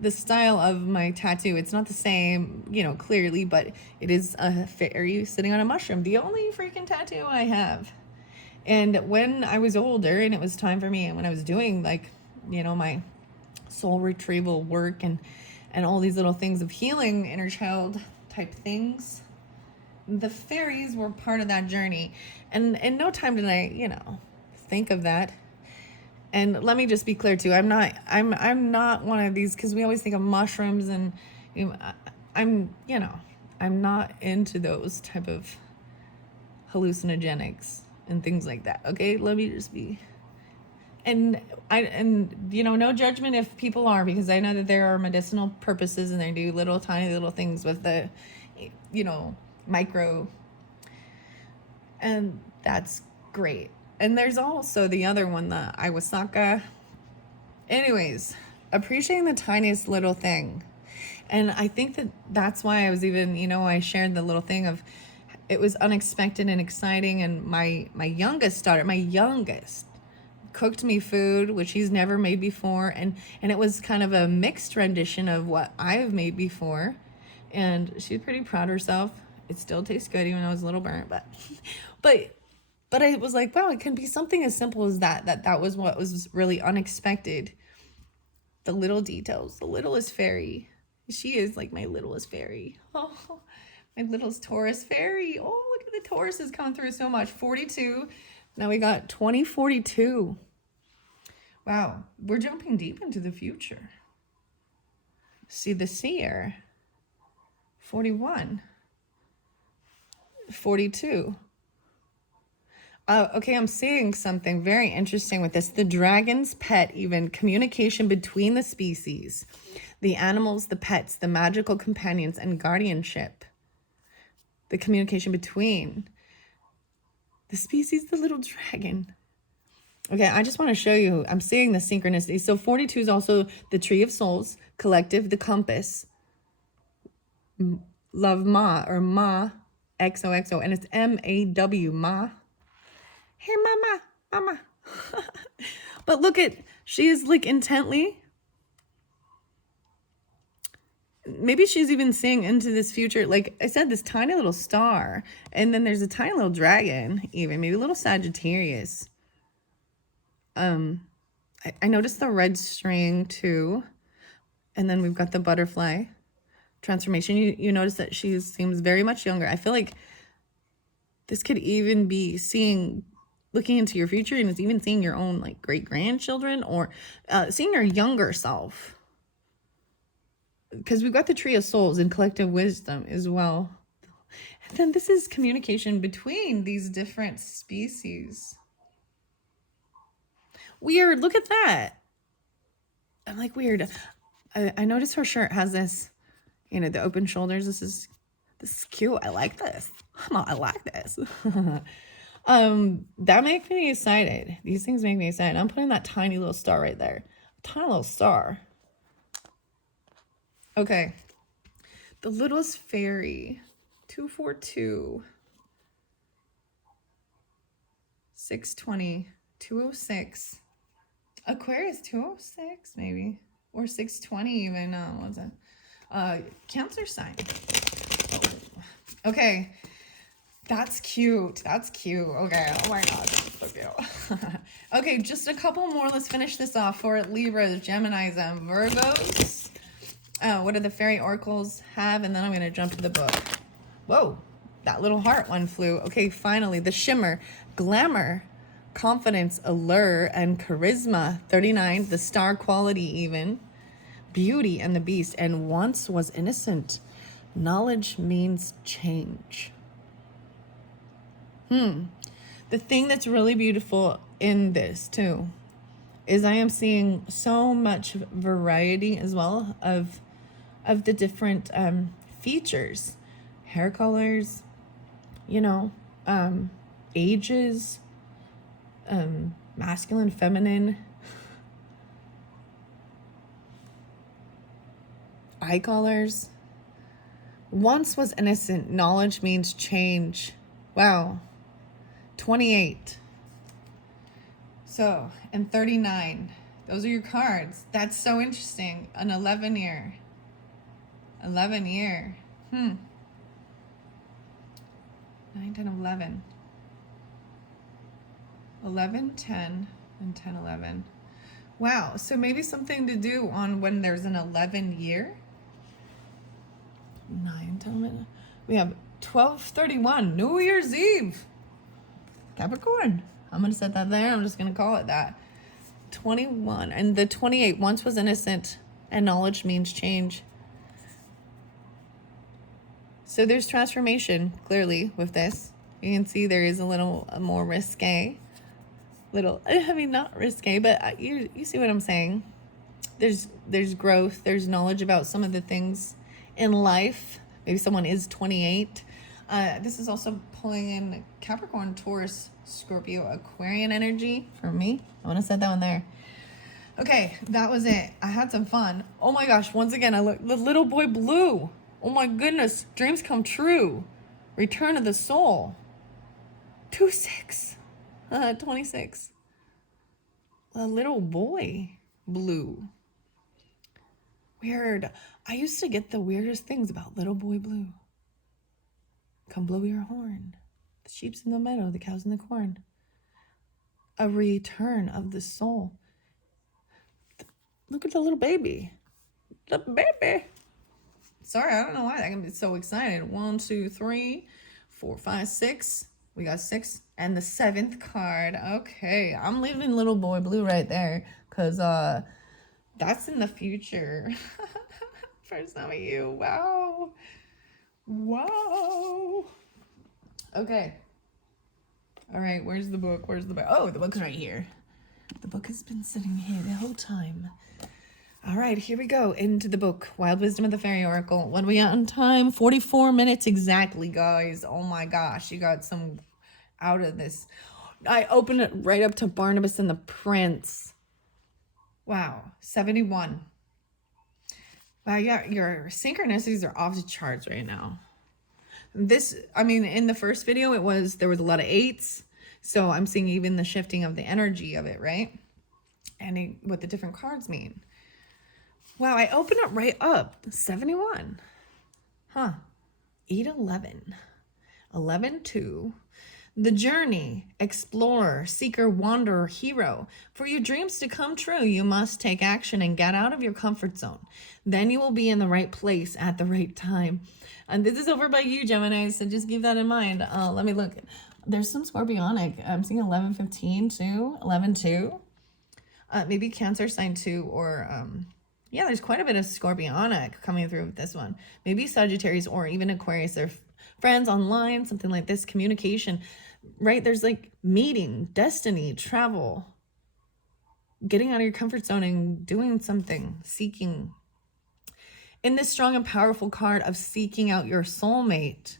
the style of my tattoo. It's not the same, you know, clearly, but it is a fairy sitting on a mushroom, the only freaking tattoo I have. And when I was older and it was time for me, and when I was doing, like, you know, my soul retrieval work and all these little things of healing inner child type things, the fairies were part of that journey. And in no time did I, you know, think of that. And let me just be clear too, I'm not one of these, because we always think of mushrooms, and you know, I'm not into those type of hallucinogenics and things like that. Okay, let me just be, and you know, no judgment if people are, because I know that there are medicinal purposes and they do little tiny little things with the, you know, micro, and that's great. And there's also the other one, the ayahuasca. Anyways, appreciating the tiniest little thing. And I think that's why I was even, you know, I shared the little thing of, it was unexpected and exciting. And my youngest daughter, cooked me food, which he's never made before. And it was kind of a mixed rendition of what I've made before. And she's pretty proud of herself. It still tastes good, even though it was a little burnt, but I was like, wow, it can be something as simple as that was what was really unexpected. The little details, the littlest fairy. She is like my littlest fairy. Oh, my littlest Taurus fairy. Oh, look at the Tauruses coming through so much. 42. Now we got 2042. Wow, we're jumping deep into the future. See the seer. 41. 42. Okay, I'm seeing something very interesting with this. The dragon's pet, even communication between the species, the animals, the pets, the magical companions, and guardianship. The communication between the species, the little dragon. Okay, I just want to show you, I'm seeing the synchronicity. So 42 is also the tree of souls, collective, the compass, love ma, or ma, XOXO, and it's MAW, ma. Hey, mama. But look at, she is like intently maybe she's even seeing into this future. Like I said, this tiny little star, and then there's a tiny little dragon, even maybe a little Sagittarius. I noticed the red string too. And then we've got the butterfly transformation. You notice that she seems very much younger. I feel like this could even be looking into your future, and it's even seeing your own like great-grandchildren, or seeing your younger self. Because we've got the Tree of Souls and collective wisdom as well. And then this is communication between these different species. Weird. Look at that. I'm like, weird. I noticed her shirt has this, the open shoulders. This is cute. I like this. I like this. That makes me excited. These things make me excited. I'm putting that tiny little star right there. Tiny little star. Okay. The littlest fairy. 242. 620. 206. Aquarius 206 maybe. Or 620 even. What's it? Cancer sign. Oh. Okay. That's cute. That's cute. Okay. Oh my god. That's so cute. Okay, just a couple more. Let's finish this off for Libras, Geminis, and Virgos. What do the fairy oracles have? And then I'm going to jump to the book. Whoa. That little heart one flew. Okay, finally. The shimmer, glamour, confidence, allure, and charisma. 39. The star quality even. Beauty and the beast. And once was innocent. Knowledge means change. The thing that's really beautiful in this too is I am seeing so much variety as well of the different features, hair colors, ages, masculine, feminine, eye colors. Once was innocent. Knowledge means change. Wow. 28. So, and 39. Those are your cards. That's so interesting. An 11 year. 11 year. 9, 10, 11. 11, 10, and 10, 11. Wow. So maybe something to do on when there's an 11 year. 9, 10, 11. We have 12/31, New Year's Eve. Capricorn. I'm going to set that there. I'm just going to call it that. 21. And the 28. Once was innocent, and knowledge means change. So there's transformation, clearly, with this. You can see there is a little more risque. Not risque, but you see what I'm saying. There's growth. There's knowledge about some of the things in life. Maybe someone is 28. This is also pulling in Capricorn, Taurus, Scorpio, Aquarian energy for me. I want to set that one there. Okay, that was it. I had some fun. Oh my gosh, once again, I look, the little boy blue. Oh my goodness, dreams come true. Return of the soul. 26. 26. A little boy blue. Weird. I used to get the weirdest things about little boy blue. Come blow your horn. The sheep's in the meadow, the cow's in the corn. A return of the soul. Look at the little baby. The baby. Sorry, I don't know why I can be so excited. 1, 2, 3, 4, 5, 6. We got 6. And the 7th card. Okay, I'm leaving little boy blue right there. Because that's in the future. For some of you. Wow. Wow. Okay. All right, where's the book? Where's the book? Oh, the book's right here. The book has been sitting here the whole time. All right, here we go into the book. Wild Wisdom of the Fairy Oracle. What do we got on time? 44 minutes exactly, guys. Oh my gosh, you got some out of this. I opened it right up to Barnabas and the Prince. Wow, 71. Wow, yeah, your synchronicities are off the charts right now. This, in the first video, there was a lot of 8s. So I'm seeing even the shifting of the energy of it, right? And what the different cards mean. Wow, I opened it right up. 71. Huh. 811. 11-2. The journey, explorer, seeker, wanderer, hero. For your dreams to come true, you must take action and get out of your comfort zone. Then you will be in the right place at the right time. And this is over by you, Gemini, so just keep that in mind. Let me look. There's some scorpionic. I'm seeing 11-15 too, 11-2. Maybe Cancer sign too, or yeah, there's quite a bit of scorpionic coming through with this one. Maybe Sagittarius or even Aquarius. They're friends online, something like this, communication, right? There's like meeting, destiny, travel, getting out of your comfort zone and doing something, seeking. In this strong and powerful card of seeking out your soulmate,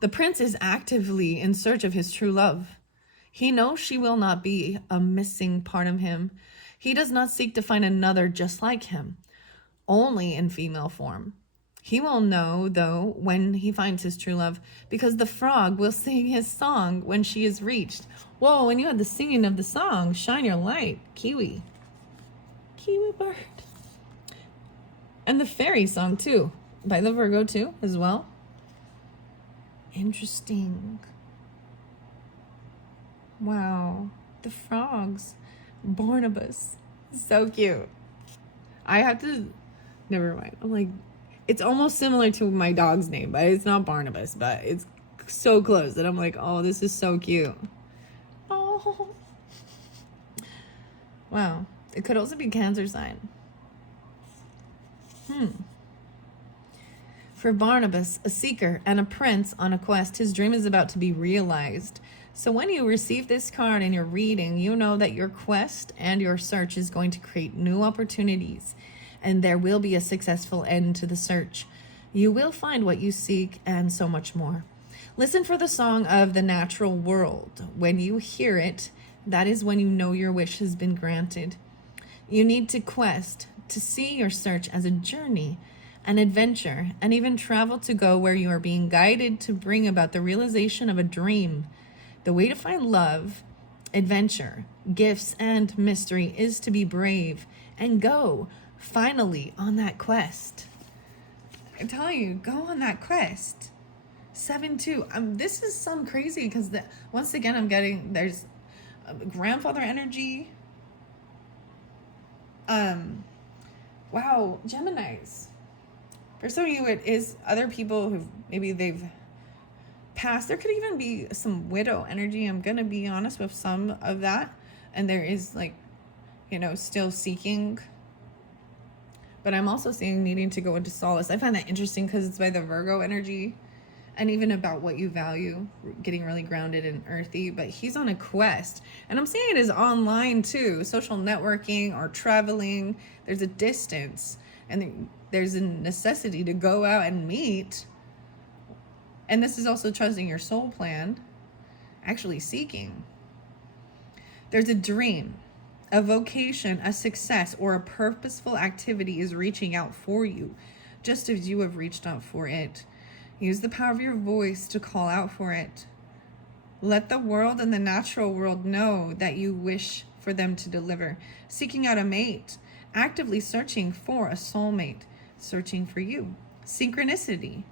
the prince is actively in search of his true love. He knows she will not be a missing part of him. He does not seek to find another just like him, only in female form. He will know, though, when he finds his true love, because the frog will sing his song when she is reached. Whoa, and you had the singing of the song, Shine Your Light, Kiwi. Kiwi bird. And the fairy song, too, by the Virgo, too, as well. Interesting. Wow, the frogs. Barnabas. So cute. I have to... Never mind. I'm like... It's almost similar to my dog's name, but it's not Barnabas, but it's so close that I'm like, oh, this is so cute. Oh. Wow. It could also be Cancer sign. For Barnabas, a seeker and a prince on a quest, his dream is about to be realized. So when you receive this card in your reading, you know that your quest and your search is going to create new opportunities, and there will be a successful end to the search. You will find what you seek and so much more. Listen for the song of the natural world. When you hear it, that is when you know your wish has been granted. You need to quest, to see your search as a journey, an adventure, and even travel to go where you are being guided to bring about the realization of a dream. The way to find love, adventure, gifts, and mystery is to be brave and go, finally, on that quest. I'm telling you, go on that quest. 7-2. This is some crazy because once again, I'm getting, there's grandfather energy. Wow, Geminis. For some of you, it is other people who maybe they've passed. There could even be some widow energy. I'm going to be honest with some of that. And there is like, still seeking. But I'm also seeing needing to go into solace. I find that interesting because it's by the Virgo energy. And even about what you value, getting really grounded and earthy. But he's on a quest. And I'm seeing it as online too. Social networking or traveling. There's a distance. And there's a necessity to go out and meet. And this is also trusting your soul plan. Actually seeking. There's a dream. A vocation, a success, or a purposeful activity is reaching out for you. Just as you have reached out for it. Use the power of your voice to call out for it. Let the world and the natural world know that you wish for them to deliver. Seeking out a mate. Actively searching for a soulmate. Searching for you. Synchronicity.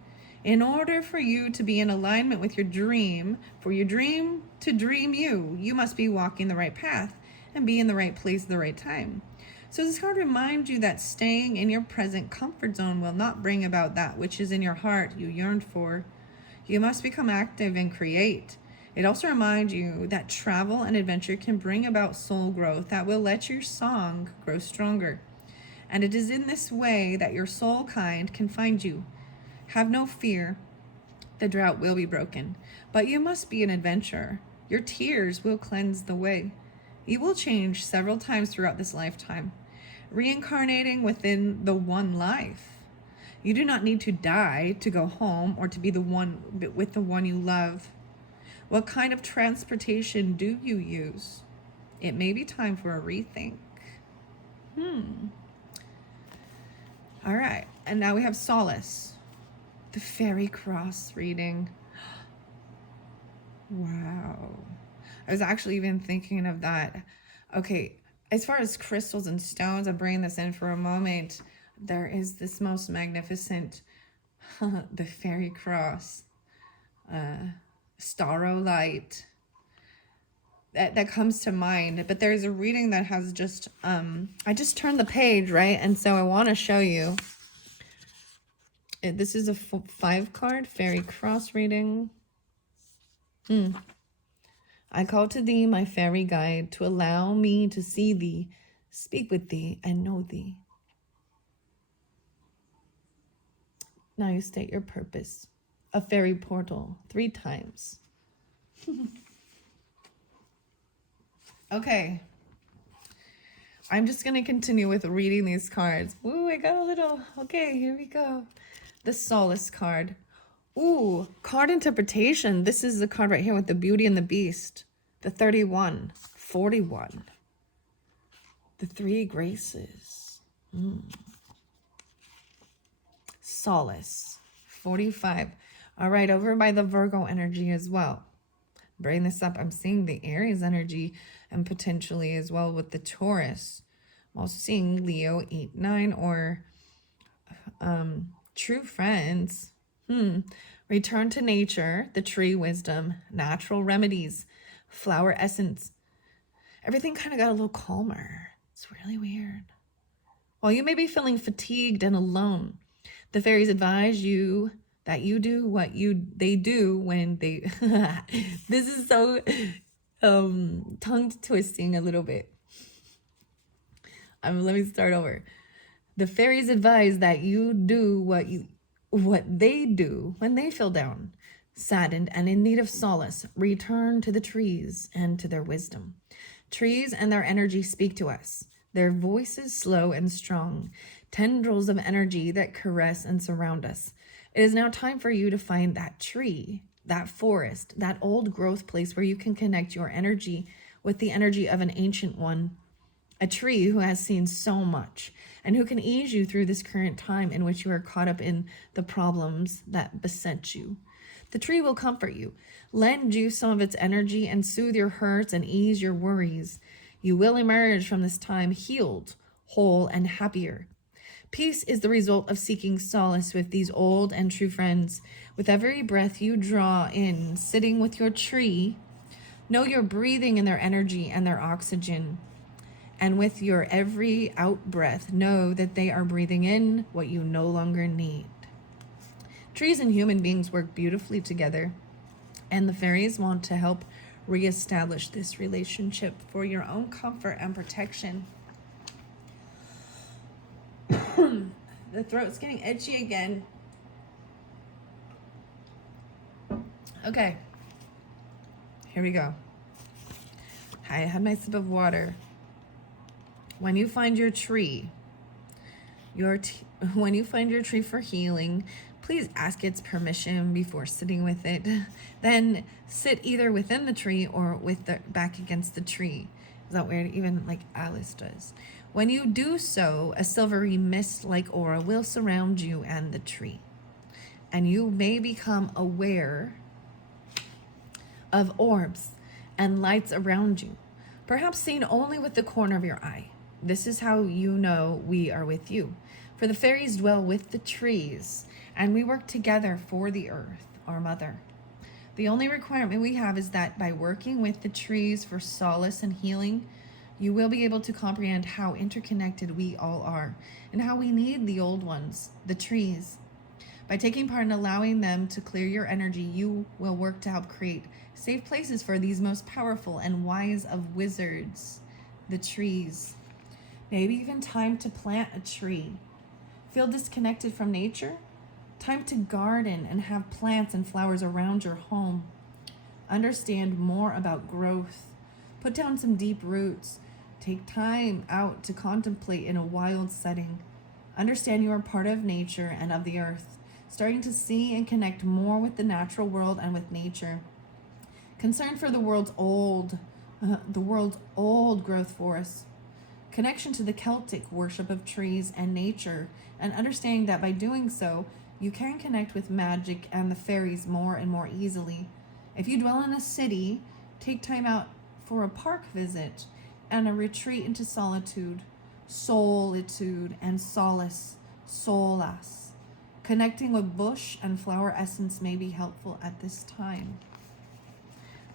In order for you to be in alignment with your dream, for your dream to dream you, you must be walking the right path and be in the right place at the right time. So this card reminds you that staying in your present comfort zone will not bring about that which is in your heart you yearned for. You must become active and create. It also reminds you that travel and adventure can bring about soul growth that will let your song grow stronger. And it is in this way that your soul kind can find you. Have no fear. The drought will be broken, but you must be an adventurer. Your tears will cleanse the way. You will change several times throughout this lifetime, reincarnating within the one life. You do not need to die to go home or to be the one with the one you love. What kind of transportation do you use? It may be time for a rethink. All right, and now we have solace. The fairy cross reading. Wow. I was actually even thinking of that. Okay, as far as crystals and stones, I'm bringing this in for a moment. there is this most magnificent, the fairy cross, starro light, that comes to mind. But there's a reading that has just, I just turned the page, right? And so I want to show you. This is a 5 card fairy cross reading. I call to thee, my fairy guide, to allow me to see thee, speak with thee, and know thee. Now you state your purpose. A fairy portal 3 times. Okay. I'm just going to continue with reading these cards. Ooh, I got a little... Okay, here we go. The Solace card. Ooh, card interpretation. This is the card right here with the Beauty and the Beast. The 31. 41. The 3 Graces. Solace. 45. All right, over by the Virgo energy as well. Bring this up. I'm seeing the Aries energy and potentially as well with the Taurus. I'm also seeing Leo 8, 9 or true friends. Return to nature, the tree wisdom, natural remedies, flower essence. Everything kind of got a little calmer. It's really weird. While you may be feeling fatigued and alone, the fairies advise you that you do what they do when they... This is so tongue twisting a little bit. Let me start over. The fairies advise that you do what they do when they feel down, saddened, and in need of solace. Return to the trees and to their wisdom. Trees and their energy speak to us. Their voices slow and strong, tendrils of energy that caress and surround us. It is now time for you to find that tree, that forest, that old growth place where you can connect your energy with the energy of an ancient one, a tree who has seen so much and who can ease you through this current time in which you are caught up in the problems that beset you. The tree will comfort you, lend you some of its energy, and soothe your hurts and ease your worries. You will emerge from this time healed, whole, and happier. Peace is the result of seeking solace with these old and true friends. With every breath you draw in, sitting with your tree, know you're breathing in their energy and their oxygen. And with your every out breath, know that they are breathing in what you no longer need. Trees and human beings work beautifully together, and the fairies want to help reestablish this relationship for your own comfort and protection. The throat's getting itchy again. Okay, here we go. I had my sip of water. When you find your tree, when you find your tree for healing, please ask its permission before sitting with it. Then sit either within the tree or with the back against the tree. Is that weird? Even like Alice does. When you do so, a silvery mist-like aura will surround you and the tree, and you may become aware of orbs and lights around you, perhaps seen only with the corner of your eye. This is how you know we are with you. For the fairies dwell with the trees, and we work together for the earth, our mother. The only requirement we have is that by working with the trees for solace and healing, you will be able to comprehend how interconnected we all are and how we need the old ones, the trees. By taking part in allowing them to clear your energy, you will work to help create safe places for these most powerful and wise of wizards, the trees. Maybe even time to plant a tree. Feel disconnected from nature? Time to garden and have plants and flowers around your home. Understand more about growth. Put down some deep roots. Take time out to contemplate in a wild setting. Understand you are part of nature and of the earth, starting to see and connect more with the natural world and with nature. Concern for the world's old growth forests. Connection to the Celtic worship of trees and nature, and understanding that by doing so, you can connect with magic and the fairies more and more easily. If you dwell in a city, take time out for a park visit and a retreat into solitude, and solace solas. Connecting with bush and flower essence may be helpful at this time.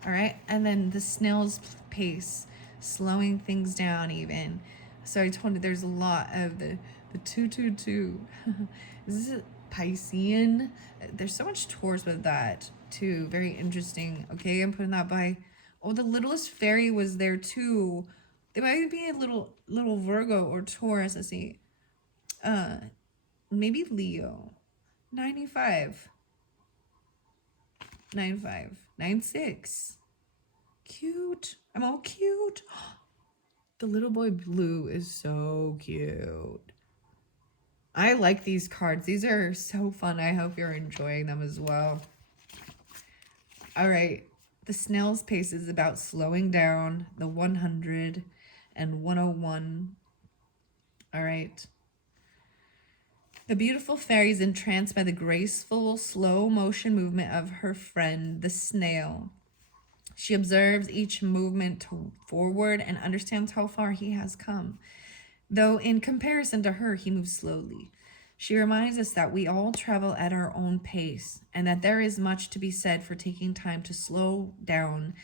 All right, and then the snail's pace, slowing things down even. So I told you there's a lot of the 222. This is Piscean. There's so much Taurus with that too. Very interesting. Okay, I'm putting that by. Oh, the littlest fairy was there too. They might be a little Virgo or Taurus. Let's see. Maybe Leo. 95. 95. 96. Cute. I'm all cute. The little boy blue is so cute. I like these cards. These are so fun. I hope you're enjoying them as well. All right. The snail's pace is about slowing down. The 100 and 101. All right. The beautiful fairy is entranced by the graceful, slow motion movement of her friend, the snail. She observes each movement forward and understands how far he has come. Though in comparison to her, he moves slowly. She reminds us that we all travel at our own pace and that there is much to be said for taking time to slow down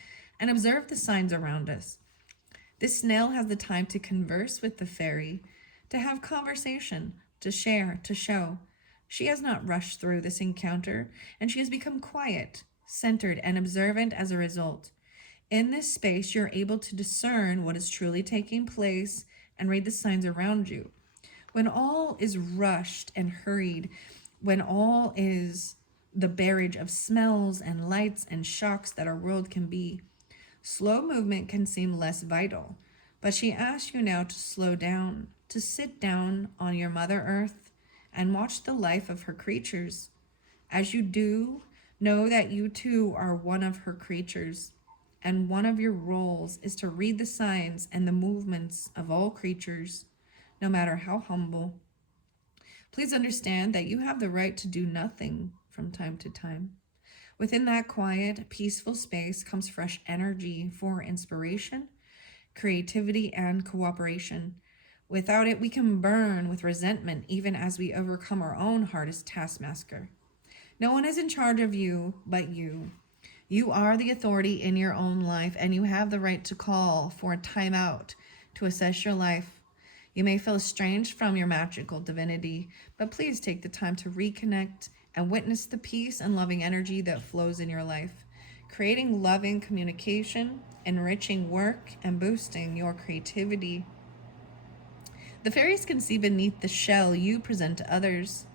and observe the signs around us. This snail has the time to converse with the fairy, to have conversation, to share, to show. She has not rushed through this encounter, and she has become quiet, centered, and observant as a result. In this space, you're able to discern what is truly taking place and read the signs around you. When all is rushed and hurried, when all is the barrage of smells and lights and shocks that our world can be, slow movement can seem less vital. But she asks you now to slow down, to sit down on your Mother Earth and watch the life of her creatures. As you do, know that you too are one of her creatures, and one of your roles is to read the signs and the movements of all creatures, no matter how humble. Please understand that you have the right to do nothing from time to time. Within that quiet, peaceful space comes fresh energy for inspiration, creativity, and cooperation. Without it, we can burn with resentment even as we overcome our own hardest taskmaster. No one is in charge of you but you. You are the authority in your own life, and you have the right to call for a timeout to assess your life. You may feel estranged from your magical divinity, but please take the time to reconnect and witness the peace and loving energy that flows in your life, creating loving communication, enriching work, and boosting your creativity. The fairies can see beneath the shell you present to others,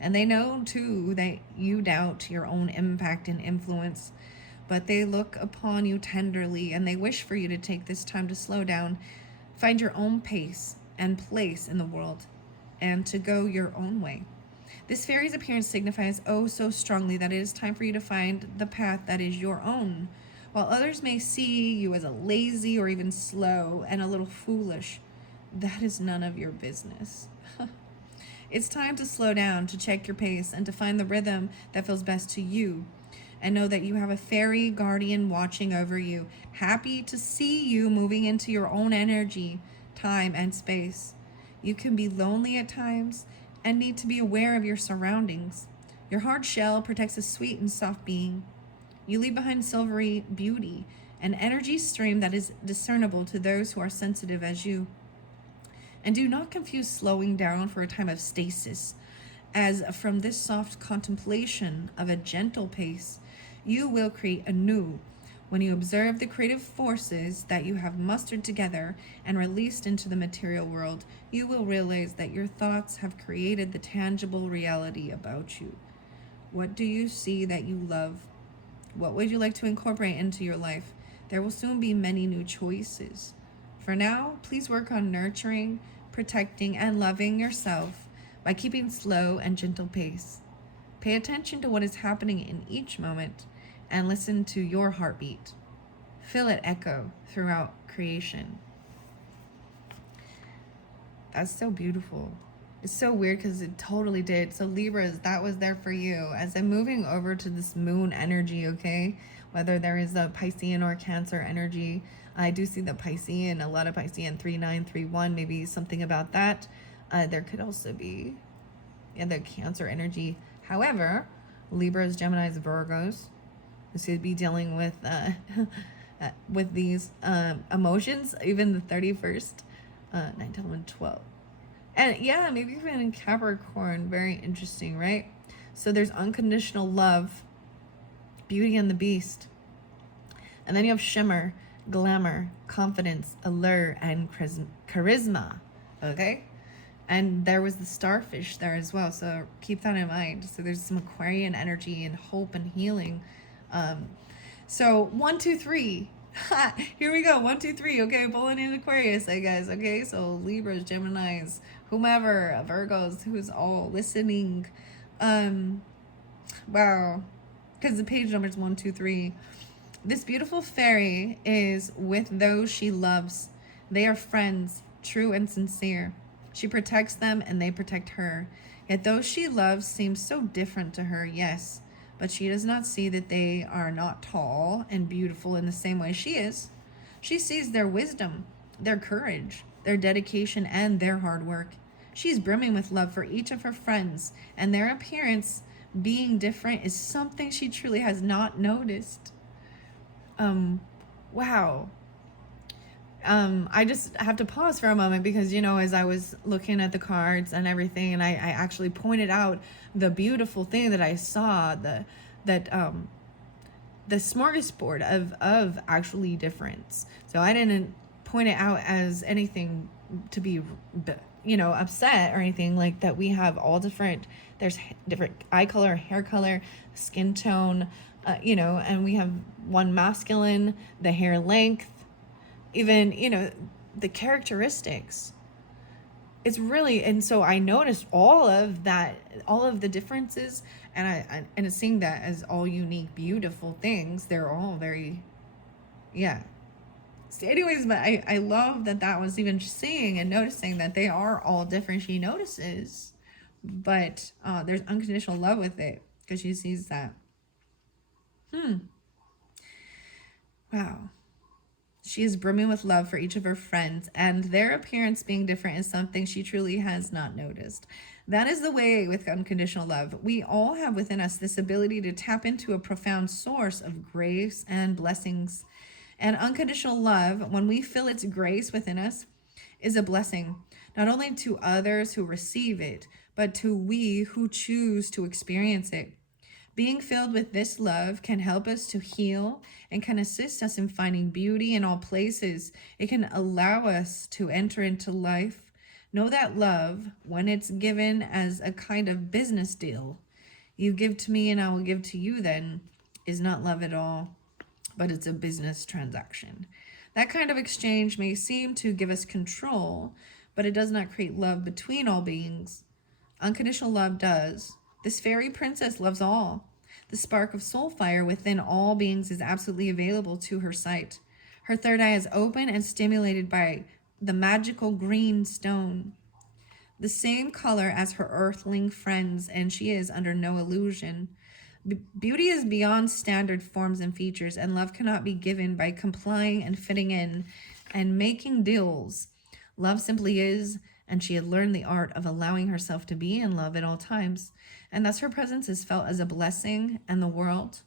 and they know too that you doubt your own impact and influence, but they look upon you tenderly and they wish for you to take this time to slow down, find your own pace and place in the world, and to go your own way. This fairy's appearance signifies oh so strongly that it is time for you to find the path that is your own. While others may see you as a lazy or even slow and a little foolish, that is none of your business. It's time to slow down, to check your pace, and to find the rhythm that feels best to you. And know that you have a fairy guardian watching over you, happy to see you moving into your own energy, time, and space. You can be lonely at times and need to be aware of your surroundings. Your hard shell protects a sweet and soft being. You leave behind silvery beauty, an energy stream that is discernible to those who are sensitive as you. And do not confuse slowing down for a time of stasis, as from this soft contemplation of a gentle pace, you will create anew. When you observe the creative forces that you have mustered together and released into the material world, you will realize that your thoughts have created the tangible reality about you. What do you see that you love? What would you like to incorporate into your life? There will soon be many new choices. For now, please work on nurturing, protecting, and loving yourself by keeping slow and gentle pace. Pay attention to what is happening in each moment and listen to your heartbeat. Feel it echo throughout creation. That's so beautiful. It's so weird because it totally did. So Libras, that was there for you. As I'm moving over to this moon energy, okay? Whether there is a Piscean or Cancer energy, I do see the Piscean, a lot of Piscean 3931, maybe something about that. There could also be Yeah, the Cancer energy. However, Libras, Geminis, Virgos, this could be dealing with these emotions, even the 31st, 9, 10, 11, 12. And yeah, maybe even in Capricorn. Very interesting, right? So there's unconditional love, Beauty and the Beast. And then you have shimmer, glamour, confidence, allure, and charisma. Okay? And there was the starfish there as well. So keep that in mind. So there's some Aquarian energy and hope and healing. So 1, 2, 3. Here we go. 1, 2, 3. Okay, pulling in Aquarius, I guess. Okay, so Libras, Geminis, whomever, Virgos, who's all listening. Wow. Because the page number is 1, 2, 3. This beautiful fairy is with those she loves. They are friends, true and sincere. She protects them and they protect her. Yet those she loves seem so different to her, yes. But she does not see that they are not tall and beautiful in the same way she is. She sees their wisdom, their courage, their dedication, and their hard work. She is brimming with love for each of her friends, and their appearance being different is something she truly has not noticed. Wow. I just have to pause for a moment because, you know, as I was looking at the cards and everything, and I actually pointed out the beautiful thing that I saw, the smorgasbord of actually difference. So I didn't point it out as anything to be, you know, upset or anything like that. We have all different, there's different eye color, hair color, skin tone, you know, and we have one masculine, the hair length, even, you know, the characteristics. It's really, and so I noticed all of that, all of the differences, and seeing that as all unique, beautiful things. They're all very, yeah. So anyways, but I love that was even seeing and noticing that they are all different. She notices, but there's unconditional love with it because she sees that. Wow. She is brimming with love for each of her friends, and their appearance being different is something she truly has not noticed. That is the way with unconditional love. We all have within us this ability to tap into a profound source of grace and blessings. And unconditional love, when we feel its grace within us, is a blessing, not only to others who receive it, but to we who choose to experience it. Being filled with this love can help us to heal and can assist us in finding beauty in all places. It can allow us to enter into life. Know that love, when it's given as a kind of business deal, you give to me and I will give to you, then is not love at all, but it's a business transaction. That kind of exchange may seem to give us control, but it does not create love between all beings. Unconditional love does. This fairy princess loves all. The spark of soul fire within all beings is absolutely available to her sight. Her third eye is open and stimulated by the magical green stone, the same color as her earthling friends, and she is under no illusion. Beauty is beyond standard forms and features, and love cannot be given by complying and fitting in and making deals. Love simply is, and she had learned the art of allowing herself to be in love at all times, and thus her presence is felt as a blessing, and the world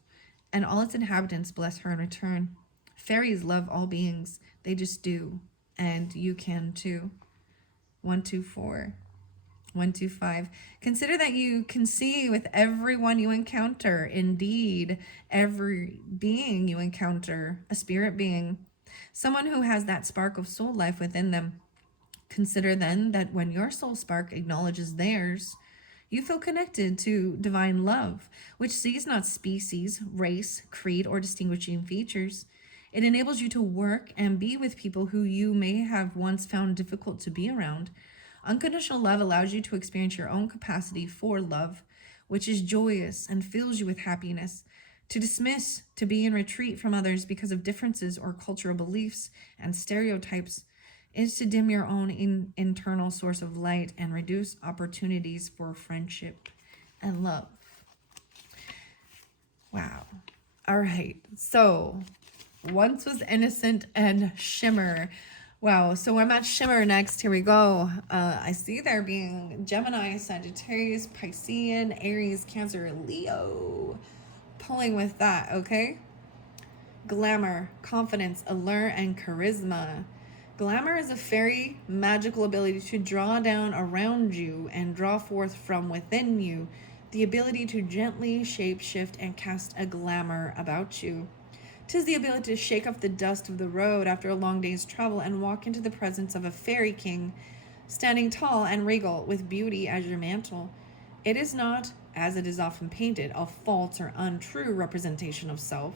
and all its inhabitants bless her in return. Fairies love all beings. They just do, and you can too. 1, 2, 4. 1, 2, 5. Consider that you can see with everyone you encounter, indeed, every being you encounter, a spirit being, someone who has that spark of soul life within them. Consider then that when your soul spark acknowledges theirs, you feel connected to divine love, which sees not species, race, creed, or distinguishing features. It enables you to work and be with people who you may have once found difficult to be around. Unconditional love allows you to experience your own capacity for love, which is joyous and fills you with happiness. To dismiss, to be in retreat from others because of differences or cultural beliefs and stereotypes is to dim your own internal source of light and reduce opportunities for friendship and love. Wow. All right. So once was innocent and shimmer. Wow, so I'm at Shimmer next. Here we go. I see there being Gemini, Sagittarius, Piscean, Aries, Cancer, Leo. Pulling with that, okay? Glamour, confidence, allure, and charisma. Glamour is a fairy magical ability to draw down around you and draw forth from within you the ability to gently shapeshift and cast a glamour about you. 'Tis the ability to shake off the dust of the road after a long day's travel and walk into the presence of a fairy king, standing tall and regal with beauty as your mantle. It is not, as it is often painted, a false or untrue representation of self.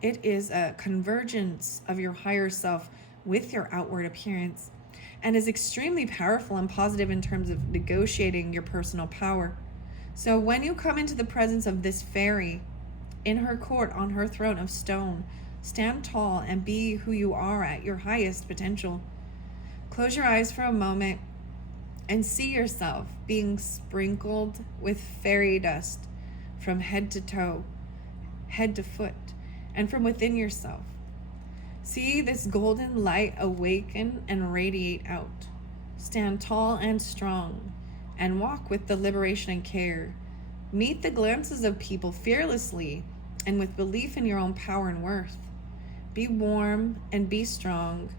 It is a convergence of your higher self with your outward appearance, and is extremely powerful and positive in terms of negotiating your personal power. So when you come into the presence of this fairy, in her court on her throne of stone, stand tall and be who you are at your highest potential. Close your eyes for a moment and see yourself being sprinkled with fairy dust from head to toe, head to foot, and from within yourself. See this golden light awaken and radiate out. Stand tall and strong and walk with deliberation and care. Meet the glances of people fearlessly and with belief in your own power and worth. Be warm and be strong.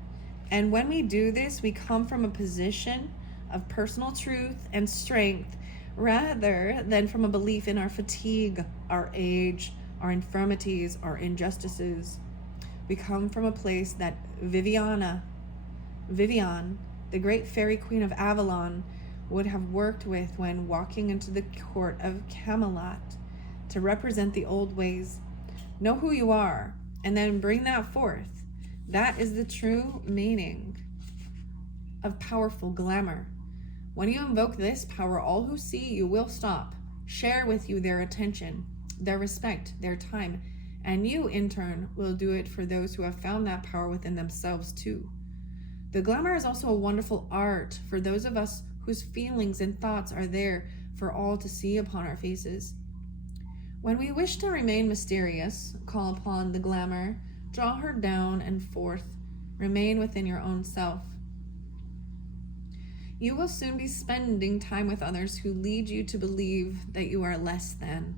And when we do this, we come from a position of personal truth and strength rather than from a belief in our fatigue, our age, our infirmities, our injustices. We come from a place that Vivian, the great fairy queen of Avalon, would have worked with when walking into the court of Camelot to represent the old ways. Know who you are, and then bring that forth. That is the true meaning of powerful glamour. When you invoke this power, all who see you will stop, share with you their attention, their respect, their time, and you, in turn, will do it for those who have found that power within themselves too. The glamour is also a wonderful art for those of us whose feelings and thoughts are there for all to see upon our faces. When we wish to remain mysterious, call upon the glamour, draw her down and forth, remain within your own self. You will soon be spending time with others who lead you to believe that you are less than.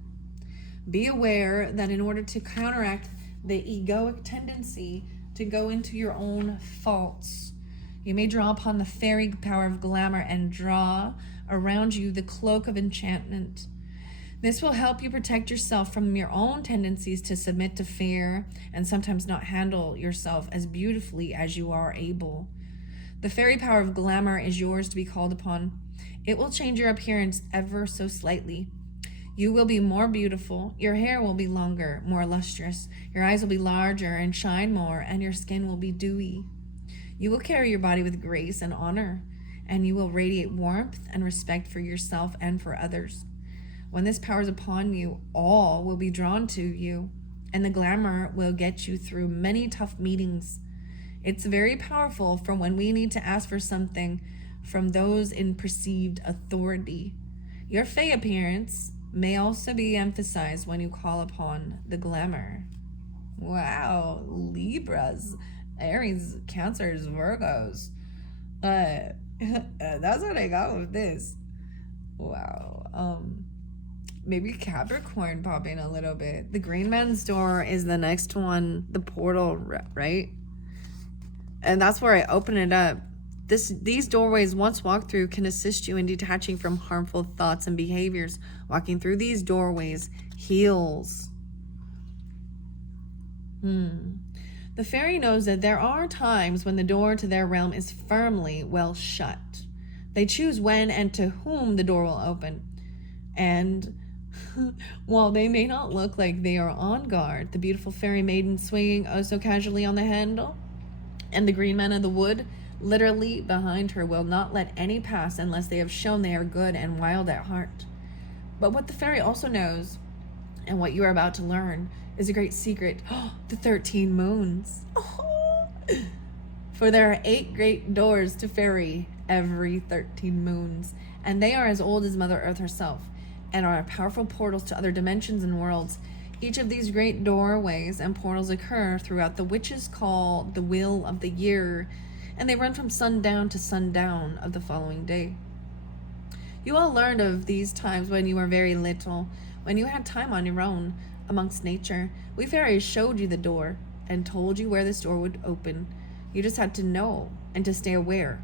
Be aware that in order to counteract the egoic tendency to go into your own faults, you may draw upon the fairy power of glamour and draw around you the cloak of enchantment. This will help you protect yourself from your own tendencies to submit to fear and sometimes not handle yourself as beautifully as you are able. The fairy power of glamour is yours to be called upon. It will change your appearance ever so slightly. You will be more beautiful, your hair will be longer, more lustrous, your eyes will be larger and shine more, and your skin will be dewy. You will carry your body with grace and honor, and you will radiate warmth and respect for yourself and for others. When this power is upon you, all will be drawn to you, and the glamour will get you through many tough meetings. It's very powerful for when we need to ask for something from those in perceived authority. Your fey appearance may also be emphasized when you call upon the glamour. Wow, Libras, Aries, Cancers, Virgos. That's what I got with this. Wow. Maybe Capricorn popping a little bit. The Green Man's Door is the next one, the portal, right? And that's where I open it up. These doorways, once walked through, can assist you in detaching from harmful thoughts and behaviors. Walking through these doorways heals. The fairy knows that there are times when the door to their realm is firmly well shut. They choose when and to whom the door will open. And while they may not look like they are on guard, the beautiful fairy maiden swinging oh so casually on the handle, and the green man of the wood literally behind her will not let any pass unless they have shown they are good and wild at heart. But what the fairy also knows, and what you are about to learn, is a great secret. The 13 moons. For there are 8 great doors to fairy every 13 moons, and they are as old as Mother Earth herself, and are powerful portals to other dimensions and worlds. Each of these great doorways and portals occur throughout the witches' call the wheel of the year, and they run from sundown to sundown of the following day. You all learned of these times when you were very little, when you had time on your own amongst nature. We fairies showed you the door and told you where this door would open. You just had to know and to stay aware.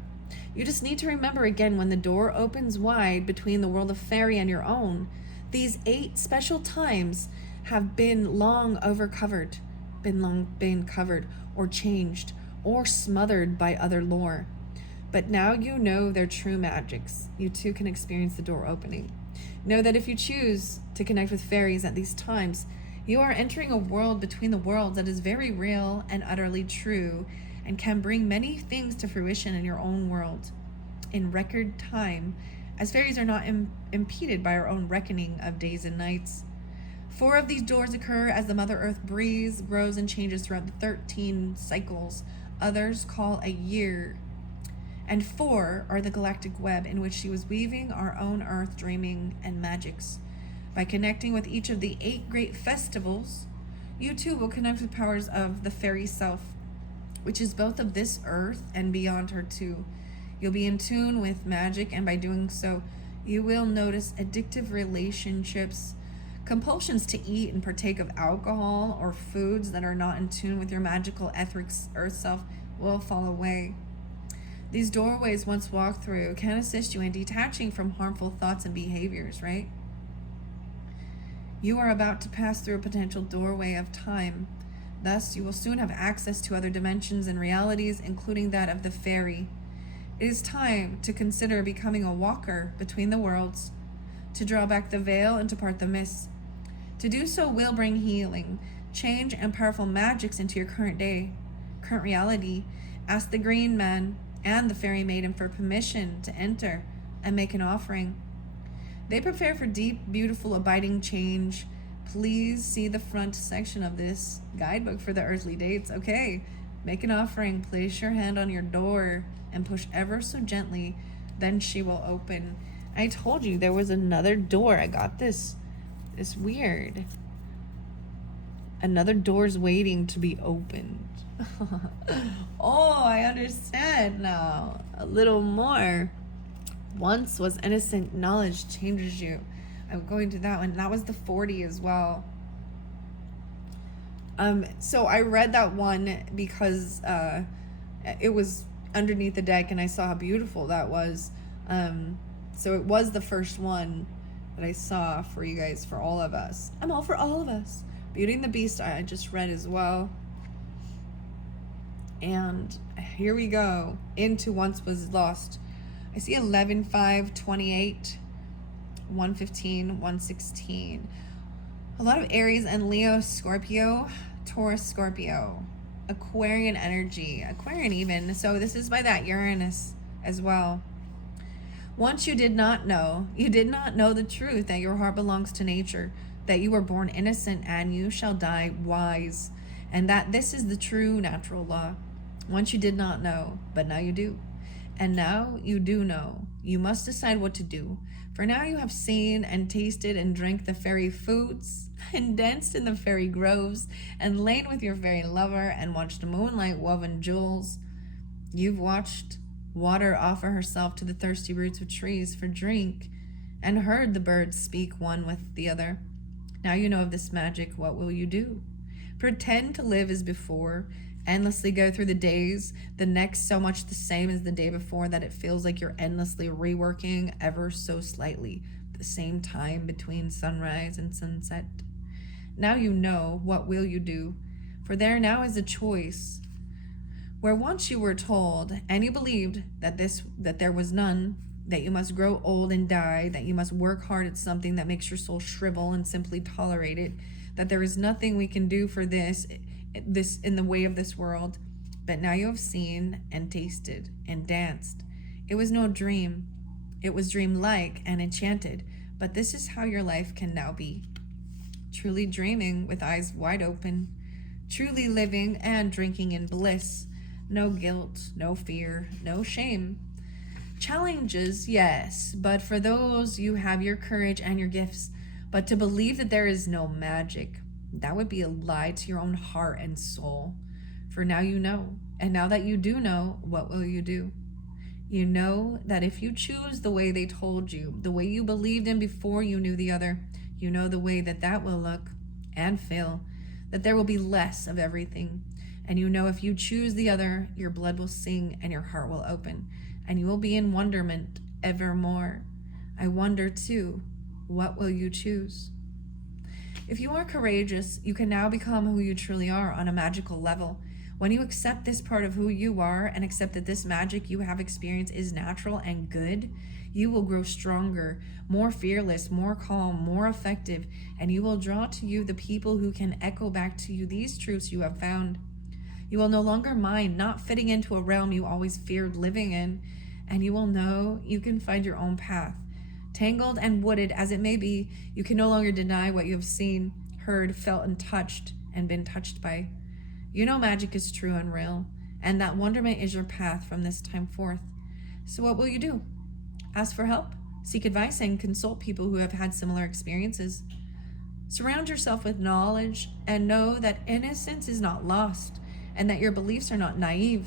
You just need to remember again when the door opens wide between the world of fairy and your own. These 8 special times have been long covered or changed or smothered by other lore. But now you know their true magics. You too can experience the door opening. Know that if you choose to connect with fairies at these times, you are entering a world between the worlds that is very real and utterly true, and can bring many things to fruition in your own world in record time, as fairies are not impeded by our own reckoning of days and nights. 4 of these doors occur as the Mother Earth breathes, grows, and changes throughout the 13 cycles others call a year. And 4 are the galactic web in which she was weaving our own earth dreaming and magics. By connecting with each of the 8 great festivals, you too will connect with powers of the fairy self, which is both of this earth and beyond her too. You'll be in tune with magic, and by doing so, you will notice addictive relationships, compulsions to eat and partake of alcohol or foods that are not in tune with your magical etheric earth self will fall away. These doorways once walked through can assist you in detaching from harmful thoughts and behaviors, right? You are about to pass through a potential doorway of time. Thus, you will soon have access to other dimensions and realities, including that of the fairy. It is time to consider becoming a walker between the worlds, to draw back the veil and to part the mist. To do so will bring healing, change, and powerful magics into your current reality. Ask the Green Man and the Fairy Maiden for permission to enter and make an offering. They prepare for deep, beautiful, abiding change. Please see the front section of this guidebook for the earthly dates. Okay, make an offering, place your hand on your door, and push ever so gently, then she will open. I told you there was another door. I got this. It's weird. Another door's waiting to be opened. Oh, I understand now. A little more. Once was innocent, knowledge changes you. I'm going to that one. That was the 40 as well. So I read that one because it was underneath the deck and I saw how beautiful that was. So it was the first one that I saw for you guys, for all of us. I'm all for all of us. Beauty and the Beast I just read as well. And here we go into Once Was Lost. I see 11, 5, 28, 115, 116. A lot of Aries and Leo, Scorpio, Taurus, Scorpio, Aquarian energy, Aquarian even. So this is by that Uranus as well. Once you did not know the truth that your heart belongs to nature, that you were born innocent and you shall die wise, and that this is the true natural law. Once you did not know, but now you do. And now you do know. You must decide what to do. For now you have seen and tasted and drank the fairy foods, and danced in the fairy groves, and lain with your fairy lover, and watched moonlight woven jewels. You've watched water offer herself to the thirsty roots of trees for drink, and heard the birds speak one with the other. Now you know of this magic. What will you do? Pretend to live as before, endlessly go through the days, the next so much the same as the day before that it feels like you're endlessly reworking ever so slightly the same time between sunrise and sunset. Now you know. What will you do? For there now is a choice. Where once you were told, and you believed that there was none, that you must grow old and die, that you must work hard at something that makes your soul shrivel and simply tolerate it, that there is nothing we can do for this in the way of this world. But now you have seen and tasted and danced. It was no dream. It was dreamlike and enchanted, but this is how your life can now be. Truly dreaming with eyes wide open, truly living and drinking in bliss. No guilt, no fear, no shame. Challenges, yes, but for those you have your courage and your gifts. But to believe that there is no magic, that would be a lie to your own heart and soul. For now you know. And now that you do know, what will you do? You know that if you choose the way they told you, the way you believed in before you knew the other, you know the way that that will look and feel, that there will be less of everything. And you know if you choose the other, your blood will sing and your heart will open, and you will be in wonderment evermore. I wonder too, what will you choose? If you are courageous, you can now become who you truly are on a magical level. When you accept this part of who you are and accept that this magic you have experienced is natural and good, you will grow stronger, more fearless, more calm, more effective, and you will draw to you the people who can echo back to you these truths you have found. You will no longer mind not fitting into a realm you always feared living in, and you will know you can find your own path. Tangled and wooded as it may be, you can no longer deny what you have seen, heard, felt, and been touched by. You know magic is true and real, and that wonderment is your path from this time forth. So what will you do? Ask for help, seek advice, and consult people who have had similar experiences. Surround yourself with knowledge and know that innocence is not lost and that your beliefs are not naive.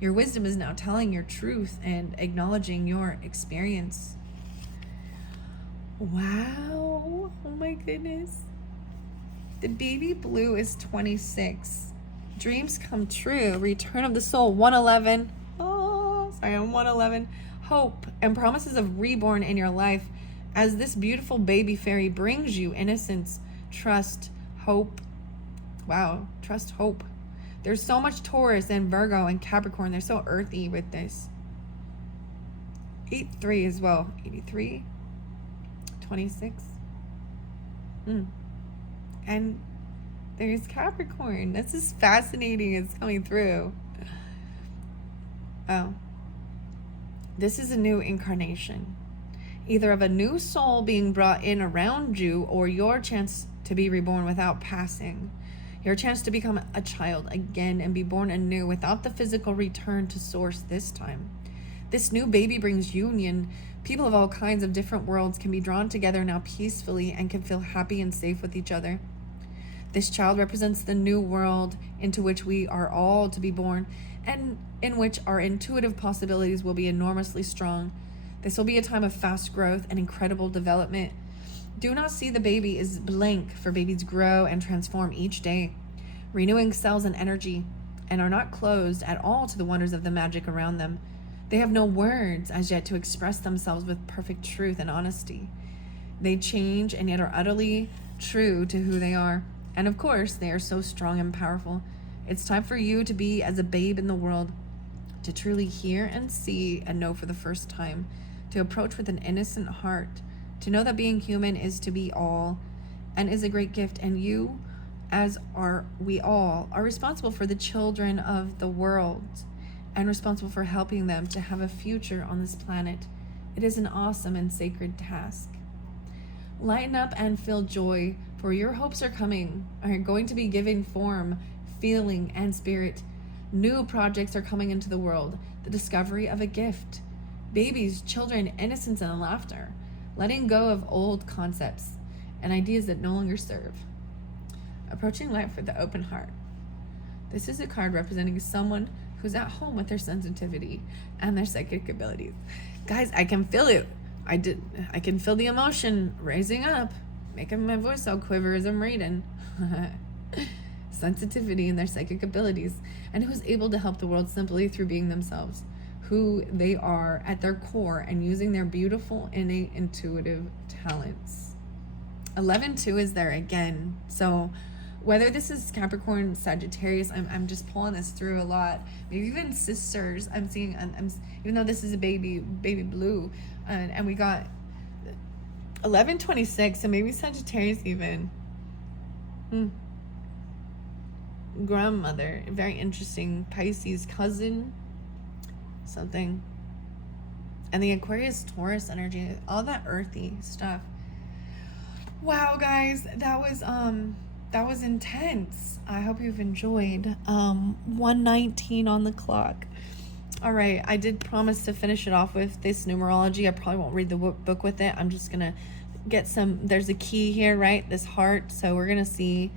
Your wisdom is now telling your truth and acknowledging your experience. Wow. Oh my goodness. The baby blue is 26. Dreams come true. Return of the soul, 111. Oh, sorry, I'm 111. Hope and promises of reborn in your life as this beautiful baby fairy brings you innocence, trust, hope. Wow, trust, hope. There's so much Taurus and Virgo and Capricorn. They're so earthy with this. 83 as well. 83, 26. And there's Capricorn. This is fascinating. It's coming through. Oh. This is a new incarnation. Either of a new soul being brought in around you or your chance to be reborn without passing. Your chance to become a child again and be born anew without the physical return to source this time. This new baby brings union. People of all kinds of different worlds can be drawn together now peacefully and can feel happy and safe with each other. This child represents the new world into which we are all to be born and in which our intuitive possibilities will be enormously strong. This will be a time of fast growth and incredible development. Do not see the baby as blank, for babies grow and transform each day, renewing cells and energy, and are not closed at all to the wonders of the magic around them. They have no words as yet to express themselves with perfect truth and honesty. They change and yet are utterly true to who they are. And of course, they are so strong and powerful. It's time for you to be as a babe in the world, to truly hear and see and know for the first time, to approach with an innocent heart, to know that being human is to be all and is a great gift. And you, as are we all, are responsible for the children of the world and responsible for helping them to have a future on this planet. It is an awesome and sacred task. Lighten up and feel joy, for your hopes are going to be given form, feeling, and spirit. New projects are coming into the world, the discovery of a gift. Babies, children, innocence, and laughter. Letting go of old concepts and ideas that no longer serve. Approaching life with the open heart. This is a card representing someone who's at home with their sensitivity and their psychic abilities. Guys, I can feel it. I can feel the emotion raising up, making my voice all quiver as I'm reading. Sensitivity and their psychic abilities, and who's able to help the world simply through being themselves, who they are at their core, and using their beautiful, innate, intuitive talents. 11-2 is there again. So whether this is Capricorn, Sagittarius, I'm just pulling this through a lot. Maybe even sisters. I'm seeing, even though this is a baby blue, and we got 11-26, so maybe Sagittarius even. Grandmother, very interesting. Pisces, cousin, something. And the Aquarius, Taurus energy, all that earthy stuff. Wow, guys, that was intense. I hope you've enjoyed. 1:19 on the clock. All right, I did promise to finish it off with this numerology. I probably won't read the book with it. I'm just gonna get there's a key here, right? This heart. So we're gonna see.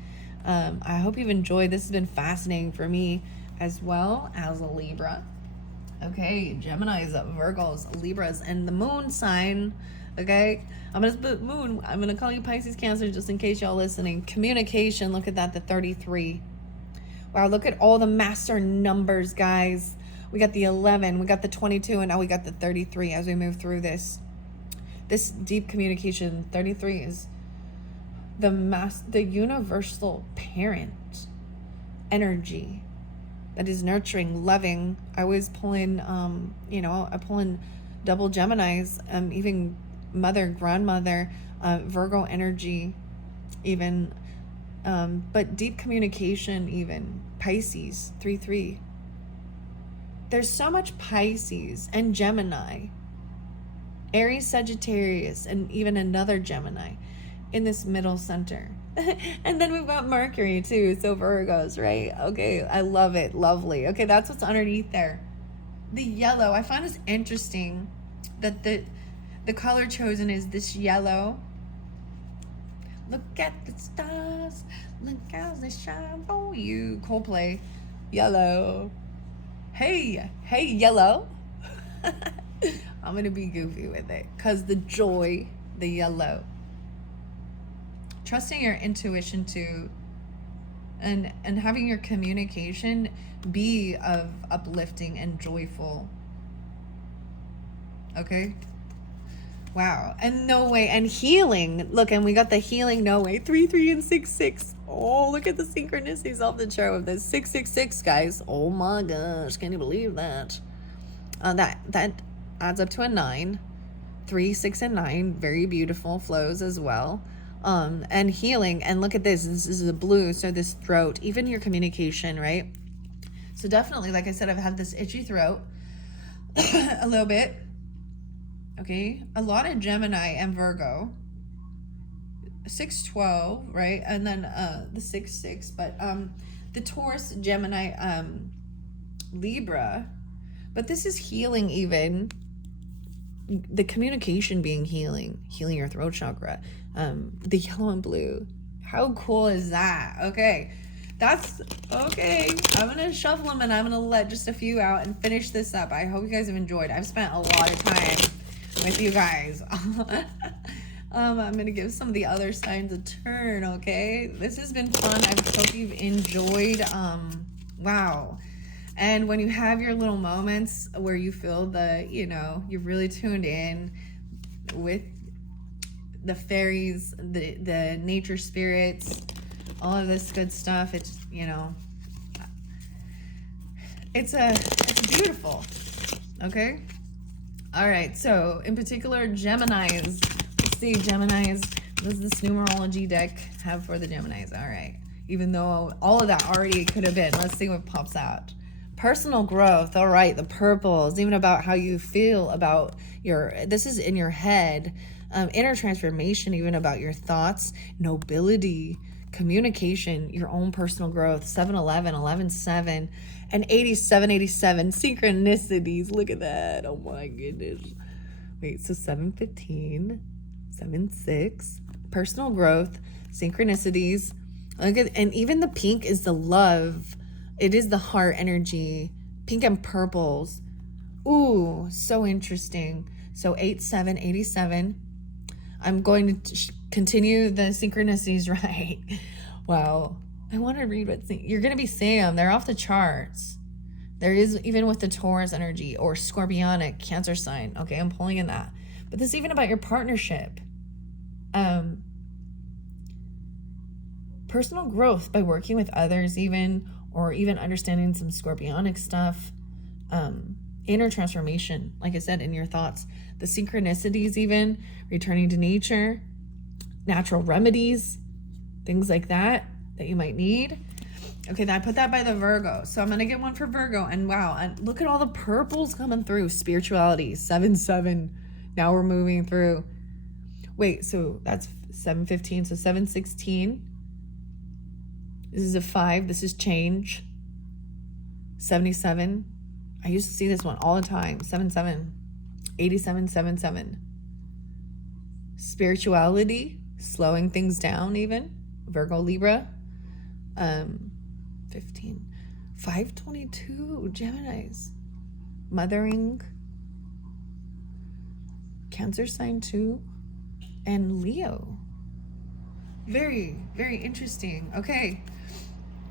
I hope you've enjoyed. This has been fascinating for me. as well as a Libra. Okay, Geminis, Virgos, Libras, and the moon sign. Okay, I'm gonna put moon. I'm gonna call you Pisces, Cancer, just in case y'all listening. Communication. Look at that, the 33. Wow, look at all the master numbers, guys. We got the 11, we got the 22, and now we got the 33 as we move through this. This deep communication, 33 is the universal parent energy that is nurturing, loving. I always pull in, I pull in double Geminis, even mother, grandmother, Virgo energy, even, but deep communication, even Pisces, 3-3. There's so much Pisces and Gemini, Aries, Sagittarius, and even another Gemini in this middle center. And then we've got Mercury too, so Virgos, right? Okay, I love it. Lovely. Okay, that's what's underneath there. The yellow, I find this interesting that the color chosen is this yellow. Look at the stars, look how they shine for you. Coldplay, yellow. Hey, yellow. I'm gonna be goofy with it because the joy, the yellow. Trusting your intuition too, and having your communication be of uplifting and joyful. Okay. Wow. And no way. And healing. Look, and we got the healing no way. 3-3 and 6-6. Oh, look at the synchronicities off the chart with this 6-6-6, guys. Oh my gosh, can you believe that? That adds up to a 9. 3, 6, and 9. Very beautiful flows as well. And healing. And look at this. This is the blue. So this throat, even your communication, right? So definitely, like I said, I've had this itchy throat a little bit. Okay. A lot of Gemini and Virgo. 6-12, right? And then the 6-6. But the Taurus, Gemini, Libra. But this is healing even. The communication being healing your throat chakra. The yellow and blue. How cool is that? Okay. That's okay. I'm going to shuffle them and I'm going to let just a few out and finish this up. I hope you guys have enjoyed. I've spent a lot of time with you guys. I'm going to give some of the other signs a turn, okay? This has been fun. I hope you've enjoyed. Wow. And when you have your little moments where you feel you're really tuned in with the fairies, the nature spirits, all of this good stuff, it's, it's beautiful. Okay. All right. So in particular, Geminis. Let's see, Geminis. What does this numerology deck have for the Geminis? All right. Even though all of that already could have been, let's see what pops out. Personal growth. All right. The purples, even about how you feel about this is in your head. Inner transformation, even about your thoughts, nobility, communication, your own personal growth. 7-11, 11-7, and 87-87. Synchronicities. Look at that. Oh my goodness. Wait, so 7-15, 7-6, personal growth, synchronicities. Look at, and even the pink is the love. It is the heart energy. Pink and purples. Ooh, so interesting. So 8-7, 87. I'm going to continue the synchronicities, right? Wow. I want to read what you're going to be seeing them. They're off the charts. There is even with the Taurus energy or Scorpionic Cancer sign. Okay, I'm pulling in that. But this is even about your partnership. Personal growth by working with others even, or even understanding some Scorpionic stuff. Inner transformation, like I said, in your thoughts. The synchronicities even, returning to nature, natural remedies, things like that you might need. Okay, then I put that by the Virgo. So I'm going to get one for Virgo. And wow, and look at all the purples coming through. Spirituality, 7-7. Now we're moving through. Wait, so that's 7-15. So 7-16. This is a 5. This is change. 77. I used to see this one all the time. 7-7. 87-7-7. Spirituality, slowing things down even. Virgo, Libra. 15. 522 Geminis. Mothering. Cancer sign too. And Leo. Very, very interesting. Okay.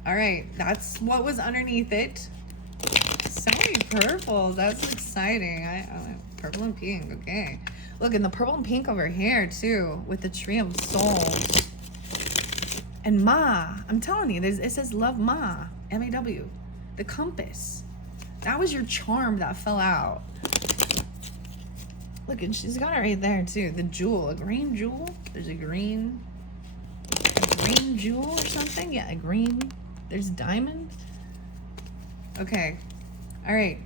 All right. That's what was underneath it. So many purples. That's exciting. I purple and pink. Okay. Look, and the purple and pink over here too, with the Tree of Souls. And Ma. I'm telling you, it says love Ma. M-A-W. The compass. That was your charm that fell out. Look, and she's got it right there too. The jewel. A green jewel. There's a green jewel or something. Yeah, a green. There's diamond. Okay. All right.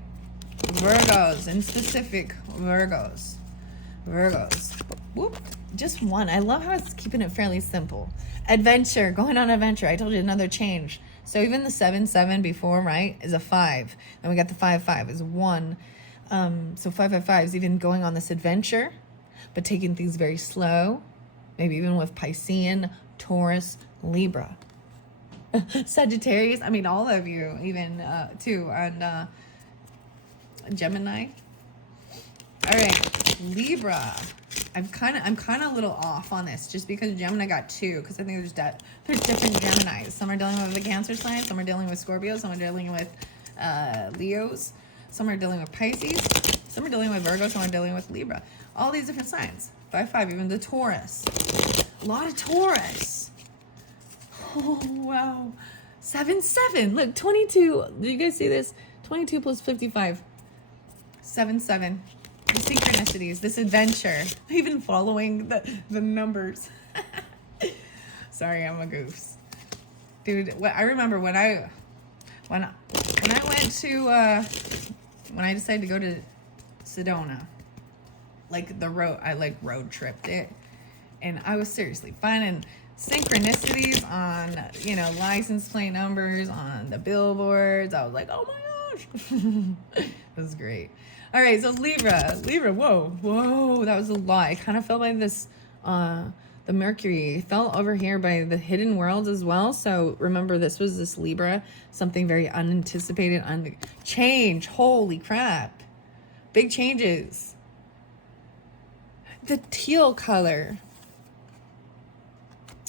Virgos, in specific, Virgos. Whoop. Just one. I love how it's keeping it fairly simple. Adventure. Going on adventure. I told you another change. So even the 7-7 before, right, is a 5. And we got the 5-5 is 1. So 5-5 is even going on this adventure, but taking things very slow. Maybe even with Piscean, Taurus, Libra. Sagittarius, I mean, all of you, even too, and Gemini. All right, Libra. I'm kind of a little off on this, just because Gemini got 2, because I think there's different Geminis. Some are dealing with the Cancer sign, some are dealing with Scorpios, some are dealing with Leos, some are dealing with Pisces, some are dealing with Virgo, some are dealing with Libra. All these different signs. 5-5, even the Taurus. A lot of Taurus. Oh, wow. 7-7. Look, 22. Did you guys see this? 22 plus 55. 7-7. The synchronicities. This adventure. Even following the numbers. Sorry, I'm a goose. Dude, I remember when I went to, when I decided to go to Sedona, like I road tripped it. And I was seriously finding synchronicities on, license plate numbers, on the billboards. I was like, oh my gosh. It was great. All right, so Libra, whoa, that was a lot. I kind of felt by this, the Mercury fell over here by the hidden worlds as well. So remember, this was this Libra, something very unanticipated, change. Holy crap. Big changes. The teal color.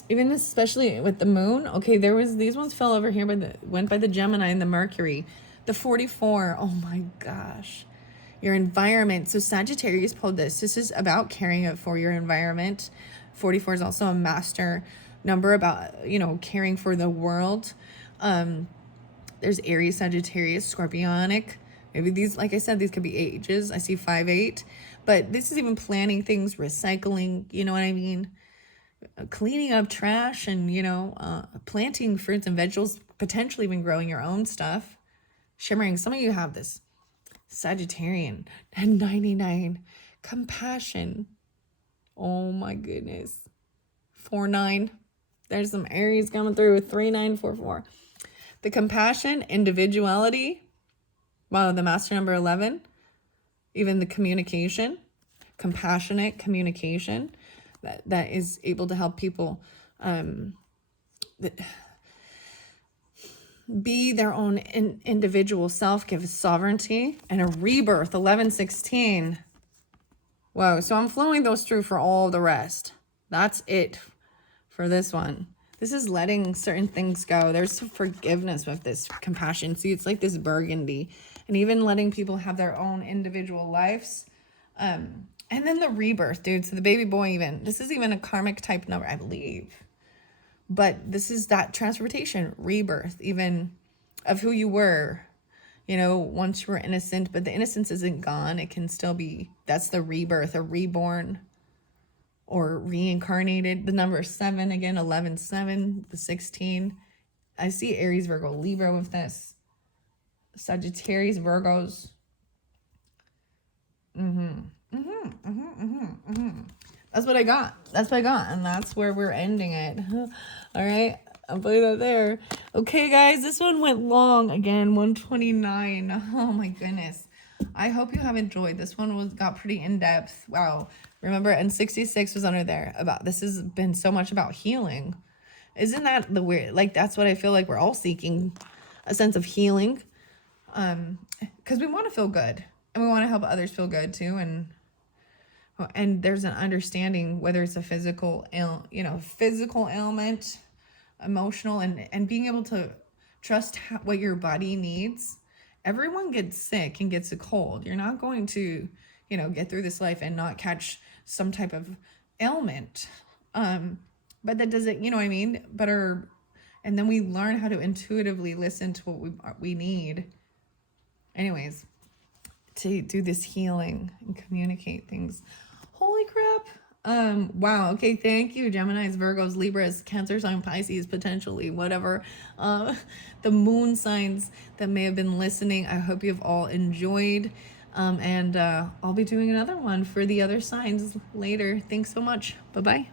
Even especially with the moon. Okay, these ones fell over here went by the Gemini and the Mercury. The 44. Oh my gosh. Your environment. So Sagittarius pulled this. This is about caring for your environment. 44 is also a master number about, caring for the world. There's Aries, Sagittarius, Scorpionic. Maybe these, like I said, these could be ages. I see 5-8. But this is even planning things, recycling, you know what I mean? Cleaning up trash and, planting fruits and vegetables, potentially even growing your own stuff. Shimmering. Some of you have this. Sagittarian. And 99. Compassion. Oh my goodness. 4-9. There's some Aries coming through. 3-9-4-4. The compassion, individuality. Wow, the master number 11. Even the communication. Compassionate communication. That is able to help people be their own individual self, give sovereignty, and a rebirth, 11-16. Whoa, so I'm flowing those through for all the rest. That's it for this one. This is letting certain things go. There's some forgiveness with this compassion. See, it's like this burgundy. And even letting people have their own individual lives. And then the rebirth, dude. So the baby boy even. This is even a karmic type number, I believe. But this is that transportation, rebirth, even of who you were. Once you were innocent. But the innocence isn't gone. It can still be. That's the rebirth, a reborn. Or reincarnated. The number 7 again, 11-7, the 16. I see Aries, Virgo, Libra with this. Sagittarius, Virgos. That's what I got. And that's where we're ending it. All right. I'll put that there. Okay, guys. This one went long. Again, 129. Oh, my goodness. I hope you have enjoyed. This one got pretty in-depth. Wow. Remember, and 66 was under there. This has been so much about healing. Isn't that the weird? Like, that's what I feel like we're all seeking. a sense of healing, because we want to feel good and we want to help others feel good too. And there's an understanding, whether it's a physical ailment, emotional, and being able to trust what your body needs. Everyone gets sick and gets a cold. You're not going to, get through this life and not catch some type of ailment. But that doesn't, you know what I mean? And then we learn how to intuitively listen to what we need. Anyways, to do this healing and communicate things. Holy crap. Wow. Okay. Thank you. Geminis, Virgos, Libras, Cancer sign, Pisces, potentially, whatever. The moon signs that may have been listening. I hope you've all enjoyed. And I'll be doing another one for the other signs later. Thanks so much. Bye-bye.